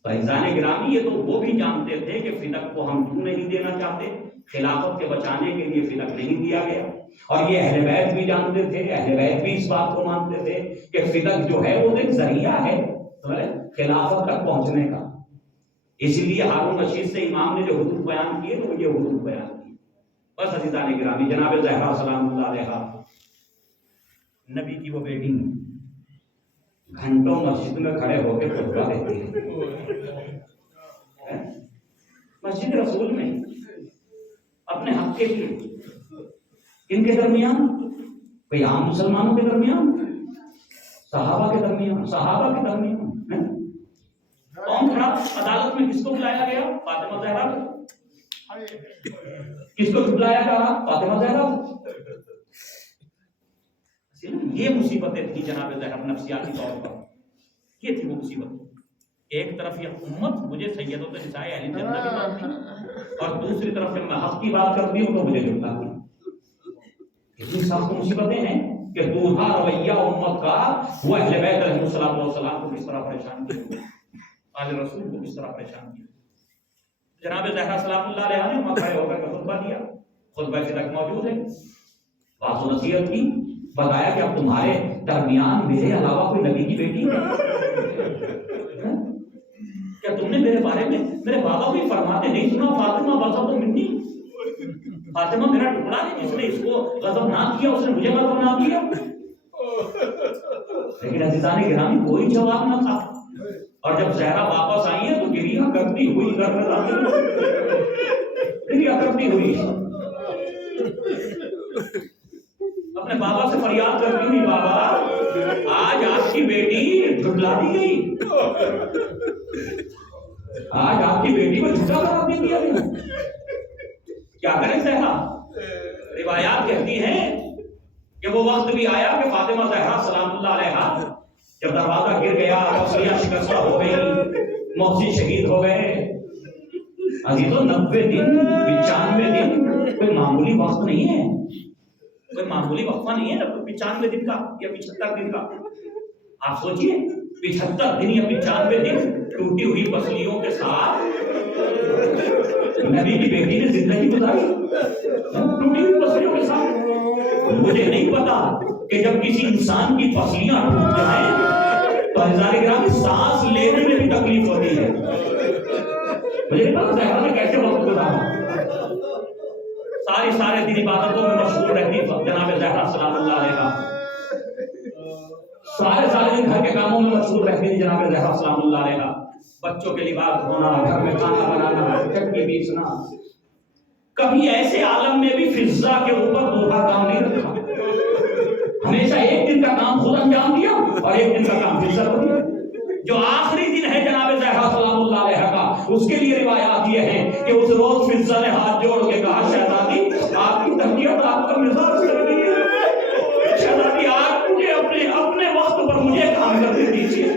فیضان گرامی یہ تو وہ بھی جانتے تھے کہ فدق کو ہم کیوں نہیں دینا چاہتے، خلافت کے بچانے کے لیے فدق نہیں دیا گیا، اور یہ اہل بیت بھی جانتے تھے، اہل بیت بھی اس بات کو مانتے تھے کہ فدق جو ہے وہ ایک ذریعہ ہے خلافت تک پہنچنے کا۔ اس لیے ہارون رشید سے امام نے جو حدود بیان کیے تو یہ حدود بیان کیے۔ بس عزیزان گرامی جناب زہرا سلام اللہ علیہا نبی کی وہ بیٹی گھنٹوں مسجد میں کھڑے ہو کے خطبہ دیتی ہے، مسجد رسول میں اپنے حق کے لیے، کن کے درمیان؟ کوئی عام مسلمانوں کے درمیان، صحابہ کے درمیان کون کھڑا؟ عدالت میں کس کو بلایا گیا؟ فاطمہ زہرا کو۔ کس کو بلایا جا رہا؟ فاطمہ زہرا کو۔ یہ مصیبتیں تھی جناب زہرا نفسیاتی طور پر، یہ تھی وہ مصیبت۔ ایک طرف یہ امت مجھے سیدوں سے نساء اہل جنت بھی مانتی، اور دوسری طرف جب میں حق کی بات کرتی ہوں تو مجھے جھٹلاتی۔ اتنی سخت مصیبتیں ہیں کہ دوسرا رویہ امت کا وہ اہل بیت علیہ السلام کو کس طرح پریشان کیا، آل رسول کو کس طرح پریشان کیا۔ جناب زہرا سلام اللہ علیہ نے وہاں کھڑے ہو کر کے خطبہ دیا، خطبہ فدق موجود ہے، واضح و نصیحت کی، بتایا کہ اب تمہارے درمیان میرے علاوہ کوئی نبی کی بیٹی ہے کیا؟ تم نے میرے بارے میں میرے بابا بھی فرماتے نہیں سنا فاطمہ غضب منی، فاطمہ میرا ٹکڑا ہے، جس نے اس کو غضب نہ کیا اس نے مجھے غضب نہ کیا۔ لیکن عزیزان گرامی کوئی جواب نہ تھا، اور جب زہرا واپس آئی ہے تو گریہ کرتی ہوئی گھر میں گریہ کرتی ہوئی اپنے بابا سے فریاد کرتی ہوئی، بابا آج آپ کی بیٹی جھٹلا دی گئی، آج آپ کی بیٹی کو جھوٹا قرار دے دیا گیا، کیا کریں زہرا؟ روایات کہتی ہیں کہ وہ وقت بھی آیا کہ فاطمہ زہرا سلام اللہ علیہا جب دروازہ گر گیا، روشنیاں شکستہ ہو گئی، محسن شہید ہو گئے۔ عزیزو 90 دن 95 دن کوئی معمولی وقت نہیں ہے، کوئی معمولی وقفہ نہیں ہے 95 دن کا یا 75 دن کا۔ آپ سوچئے 75 دن یا 95 دن ٹوٹی ہوئی پسلیوں کے ساتھ نبی کی بیٹی نے زندگی گزاری، ٹوٹی ہوئی پسلیوں کے ساتھ۔ مجھے نہیں پتا کہ جب کسی انسان کی پسلیاں ٹوٹ جائیں تو ہزار گرام سانس لینے میں بھی تکلیف ہوتی ہے۔ مجھے نہیں پتا زہرا نے کیسے وقت گزارا، سارے دن عبادتوں میں مشغول رہتی جناب زہرا سلام اللہ علیہا، سارے دن گھر کے کاموں میں مشغول رہتی تھی جناب زہرا سلام اللہ علیہا، بچوں کے لباس دھونا، گھر میں کھانا بنانا، چٹنی پیسنا۔ کبھی ایسے عالم میں بھی فضا کے اوپر دوسرا کام نہیں رکھا، ہمیشہ ایک دن کا کام خود انجام دیا اور ایک دن کا کام فضا کو دیا۔ جو آخری دن ہے جناب زہرا سلام اللہ علیہ کا، اس کے لیے روایات یہ ہیں کہ اس روز فضہ نے ہاتھ جوڑ کے کہا شہزادی آپ کی تربیت آپ کا مزاج کر گئی ہے، شہزادی آپ مجھے اپنے وقت پر مجھے کام کرنے دیجیے۔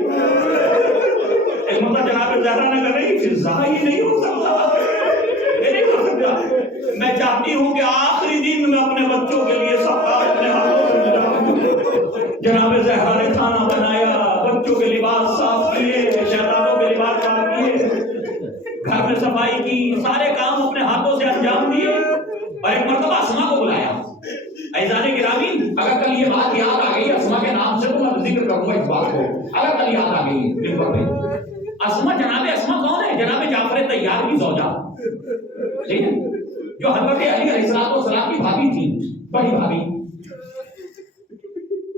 ایک مرتبہ جناب زہرا نے کہا نہیں فضہ ہی نہیں ہو سکتا، یہ نہیں کر سکتا، میں چاہتی ہوں کہ آخری دن میں اپنے بچوں کے لیے سب کام اپنے ہاتھوں سے ملاؤں۔ جناب زہرا نے کھانا بنایا، بچوں کے لباس صاف کیے، شہزادوں کے لباس صاف کیے، گھر میں صفائی کی، سارے کام اپنے ہاتھوں سے انجام دیے، اور ایک مرتبہ اسما کو بلایا۔ عزیزان گرامی، اگر کل یہ بات یاد آ گئی اسما کے نام سے تو میں ذکر کروں گا اس بات کو، اگر کل یاد آ گئی بالکل پہ اسما، جناب اسما کون ہے؟ جناب جعفر طیار کی زوجہ، ٹھیک ہے، جو حضرت علی علیہ السلام کی بھابھی تھی، بڑی بھابھی۔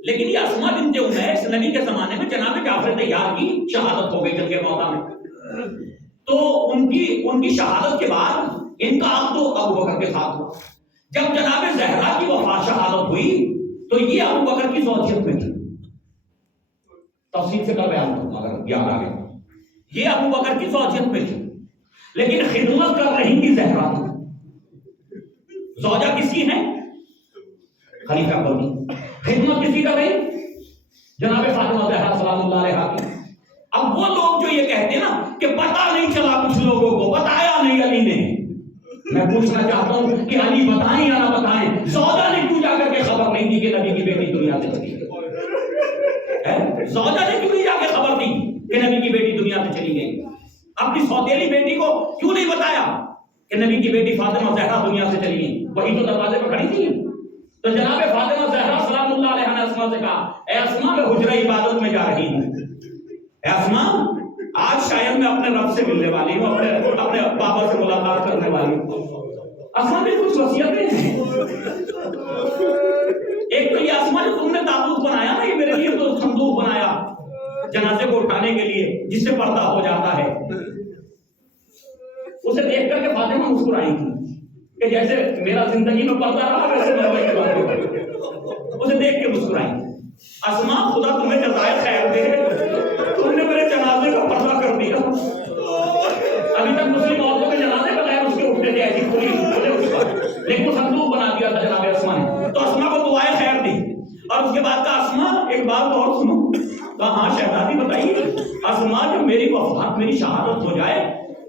لیکن یہ اسما بنت امیس نبی کے زمانے میں جناب جعفر طیار کی شہادت ہو گئی جنگ موطا میں، تو ان کی شہادت کے بعد ان کا عقد ابو بکر کے ساتھ ہوا۔ جب جناب زہرا کی وفات شہادت ہوئی تو یہ ابو بکر کی زوجیت میں تھی، تفصیل سے کل بیان کروں اگر یاد آ گیا، یہ ابو بکر کی زوجیت میں تھی، لیکن خدمت کر رہی تھی زہرا کی۔ زوجہ کس کی ہے؟ خلیفہ پر کی، خدمت کسی کا رہی؟ جناب فاطمہ زہرا سلام اللہ علیہا کی۔ اب وہ لوگ جو یہ کہتے ہیں نا کہ پتہ نہیں چلا کچھ لوگوں کو، بتایا نہیں علی نے، میں پوچھنا چاہتا ہوں کہ علی بتائیں یا نہ بتائیں، زوجہ نے کیوں جا کر کے خبر نہیں دی کہ نبی کی بیٹی دنیا سے چلی گئی؟ زوجہ نے کیوں نہیں جا کے خبر دی کہ نبی کی بیٹی دنیا سے چلی گئی؟ اپنی سوتیلی بیٹی کو کیوں نہیں بتایا کہ نبی کی بیٹی فاطمہ زہرا دنیا سے چلی گئی؟ وہی تو دروازے پر کھڑی تھی۔ تو جناب فاطمہ زہرا سلام اللہ علیہا نے اسما سے کہا اے اسما میں حجرہ عبادت میں جا رہی ہوں، اے اسما آج شاید میں اپنے رب سے ملنے والی ہوں، اپنے بابا سے ملاقات کرنے والی ہوں۔ اسما میں کچھ وصیتیں ہیں، ایک تو یہ اسما جو تم نے تابوت بنایا نا، یہ میرے لیے تو صندوق بنایا جنازے کو اٹھانے کے لیے جس سے پردہ ہو جاتا ہے، اسے دیکھ کر کے فاطمہ مسکرائی تھی کہ جیسے میرا زندگی میں پردہ رہا ویسے میں اسے دیکھ کے مسکرائی۔ اسما خدا تمہیں جزائے خیر دے، تم نے میرے جنازے کا پردہ کر دیا۔ ابھی تک مسلم عورتوں کے جنازے بغیر اس کے اٹھتے تھے، ایسی پوری لیکن وہ صندوق بنا دیا تھا جناب اسما نے، تو اسما کو دعائے خیر دی۔ اور اس کے بعد کہا اسما ایک بات اور سنو، کہا ہاں شہزادی بتائیے۔ اسما جب میری وفات میری شہادت ہو جائے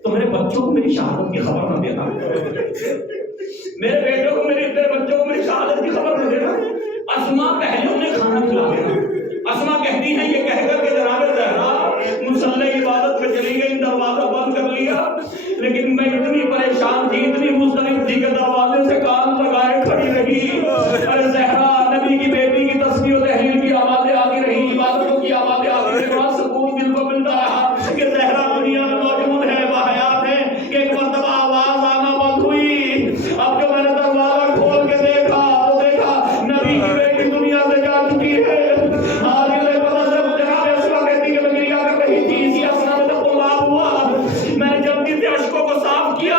تو میرے بچوں کو میری شہادت کی خبر نہ دینا، میرے بیٹوں کو میرے بچوں کو میری شہادت کی خبر نہ دینا، اسما پہلے انہیں کھانا کھلا دینا۔ اسما کہتی ہیں یہ کہہ کر کے جناب زہرا مصلی عبادت میں چلی گئی، دروازہ بند کر لیا، لیکن میں اتنی پریشان تھی، اتنی مضطرب تھی کہ دروازے سے کان لگائے کھڑی رہی۔ ارے زہرا نبی کی بیٹی کی تسبیح و تحلیل کی آوازیں آتی رہی، عبادتوں کی آوازیں آتی رہی، بڑا سکون دل کو ملتا رہا کہ زہرا دنیا میں موجود ہے، باحیات ہے، کہ ایک مرتبہ آواز آنا بند ہوئی۔ اب جو میں نے دروازہ کھول کے دیکھا تو دیکھا نبی کی بیٹی دنیا سے جا چکی ہے۔ آج یہ پتہ جب جناب اسما کہتی کہ میں گریا کر رہی تھی، اسی اسنا میں جب قربان ہوا میں نے جلدی سے اشکوں کو صاف کیا،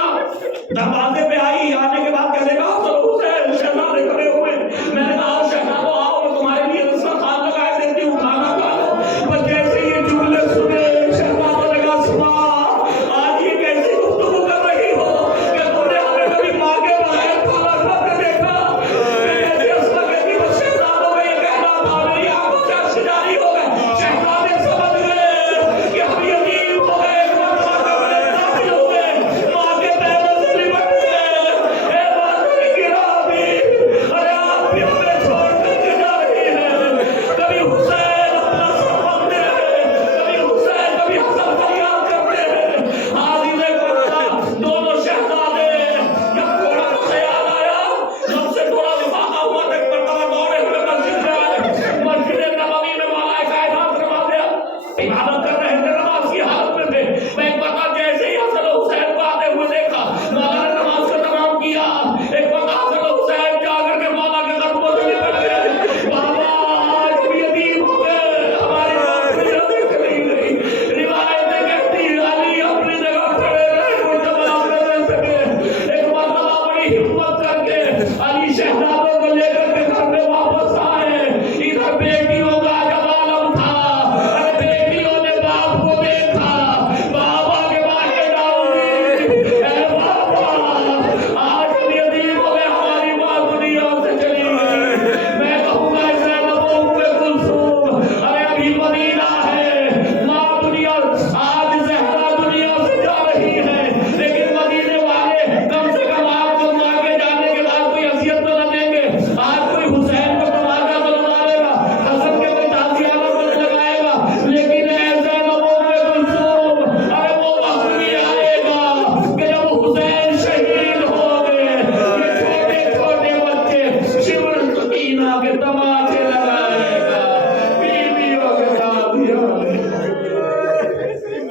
دروازے پہ آئی، آنے کے بعد کہنے لگا ضرور ہے شہزادے کھڑے ہوئے،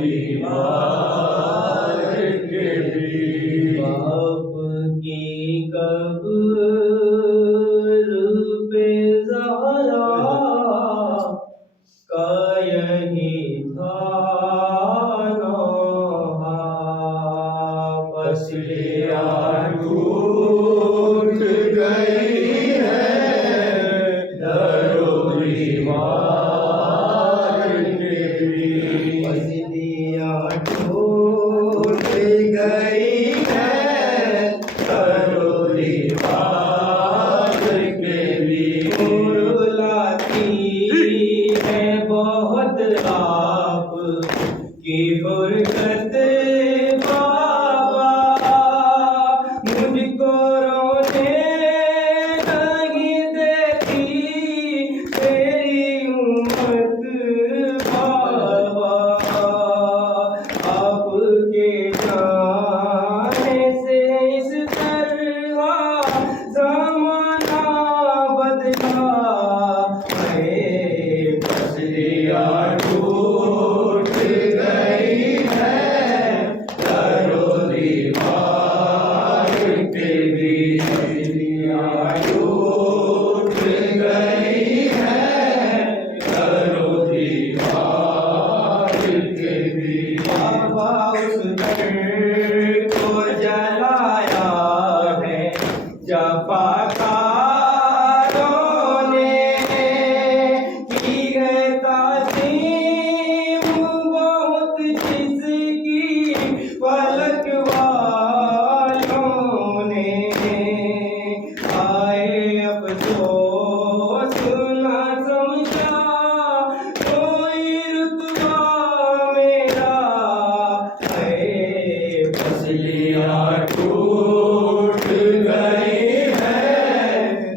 دیوار کے بھی باپ کی قبر پہ زہرا کا یہی تھا نوحہ، پسلیاں ٹوٹ گئی ہے در و دیوار کے بھی پسلیاں ٹوٹ گئی ہے در و دیوار کے بھی لاتی ہے بہت آپ کی برکت بابا، مجھ کو رونے نہیں دیتی تیری امت بابا، آپ کے جانے سے اس طرح زمانہ بدلا ہے، پسلیاں ٹوٹ گئی ہے در و دیوار کے بھی پسلیاں ٹوٹ گئی ہے در و دیوار کے بھی بابا اس گھر کو جلایا ہے جفاکاروں نے، کی ہے تعظیم بہت جس کی فلک والوں نے، آئے افسوس نہ سمجھا کوئی رتبہ میرا ہے، پسلیاں ٹوٹ گئی ہے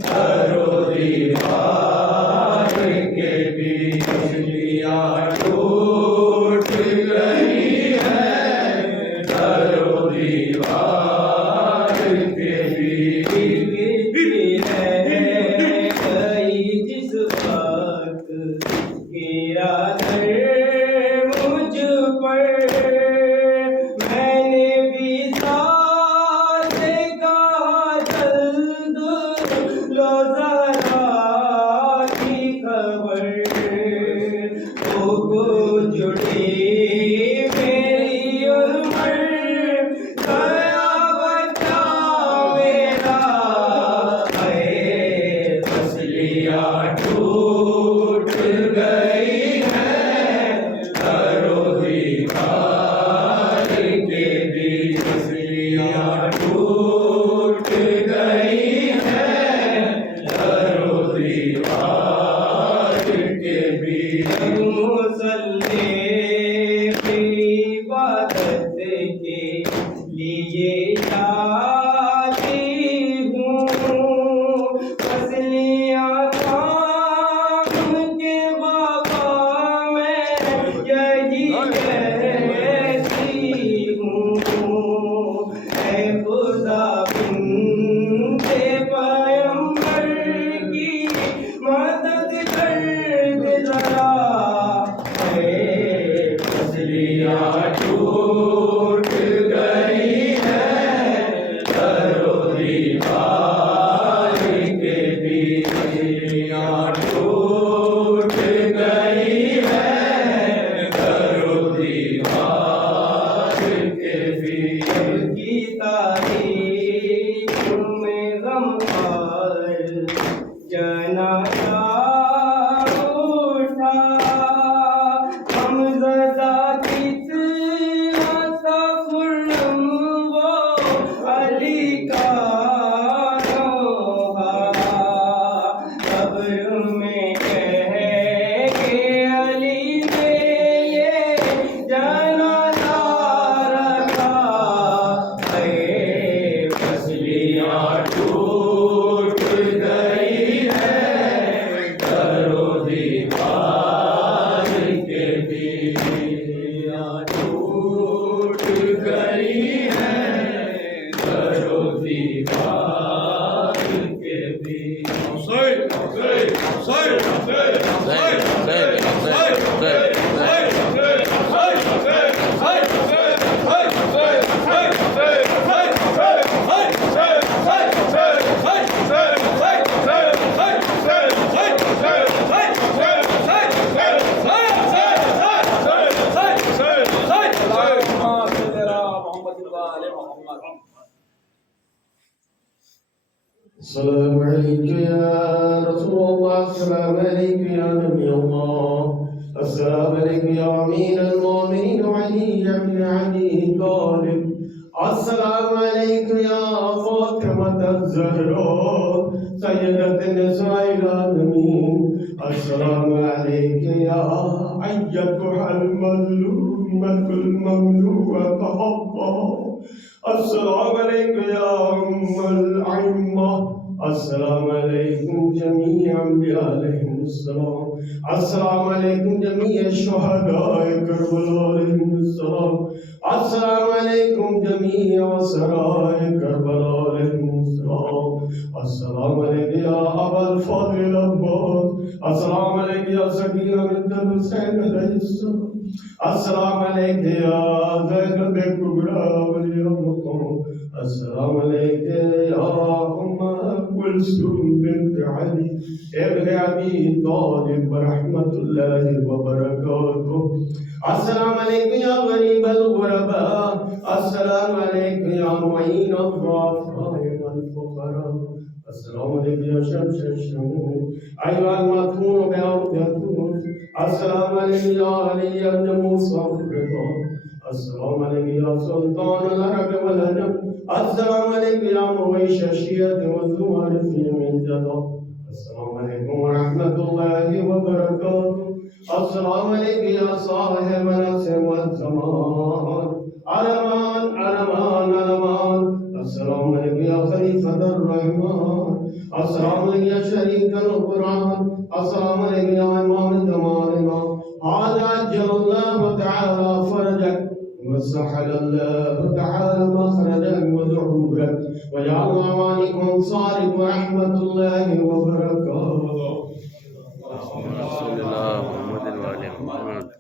در و دیوار کے بھی پسلیاں ٹوٹ گئی ہے در و دیوار کے بھی جس وقت گرا در مجھ پر، میں نے بھی ساتھ کہا جلد لو ذرا کی خبر، وہ جڑی میری عمر گیا بچہ میرا ہے، پسلیاں ٹوٹ گئی ہے در و دیوار کے بھی پسلیاں ٹوٹ گئی ہے در و دیوار کے بھی مصلی کی عبادت کے لیے جاتی ہوں، پسلیاں تھام کے بابا میں یہی کہتی ہوں، اے خدا بنتے پیغمبر کی مدد کر دے ذرا، اے پسلیاں ٹوٹ گئی ہے در و دیوار کے بھی پسلیاں ٹوٹ گئی ہے در و دیوار کے بھی کی تاریخ میں غمخوار جنازہ اٹھا، غمزدہ کتنا تھا السلام عليك يا رسول الله، السلام عليك يا نبي الله، السلام عليك يا أمير المؤمنين علي بن أبي طالب، السلام عليك يا فاطمة الزهراء سيدة النساء العالمين، السلام عليك يا أيتها المظلومة المملوءة حقا، السلام عليك يا أم الأئمة، السلام عليكم جميعا عليهم السلام، السلام عليكم جميع الشهداء كربلاء عليهم السلام، السلام عليكم جميع سرايا كربلاء عليهم السلام، السلام عليك يا أبا الفضل العباس، السلام عليك يا سكينة بنت الحسين عليه السلام، السلام عليك يا زينب الكبرى ولي المقام، السلام عليك يا أم كلثوم بنت علي ابن أبي طالب ورحمة الله وبركاته، السلام عليك يا غريب الغرباء، السلام عليك يا معين الضعفاء والفقراء، السلام عليك يا شمس الشموس أيها المدفون بأرض تونس، السلام عليك يا علي بن موسى الرضا، السلام عليك يا سلطان العرب والعجم، السلام عليك يا مويش الشيعة والزوار في من جدة، السلام عليكم ورحمة الله وبركاته، السلام عليك يا صاحب العصر والزمان، علمان علمان علمان، السلام عليك يا خليفة الرحمن، السلام عليك يا شريك القرآن، السلام عليك يا إمام زماننا، هذا عجل الله تعالى فرجك وسهل الله تعالى مخرجك وظهورك وجعل أعوانكم أنصارك ورحمة الله وبركاته. رسول الله محمد وآل محمد.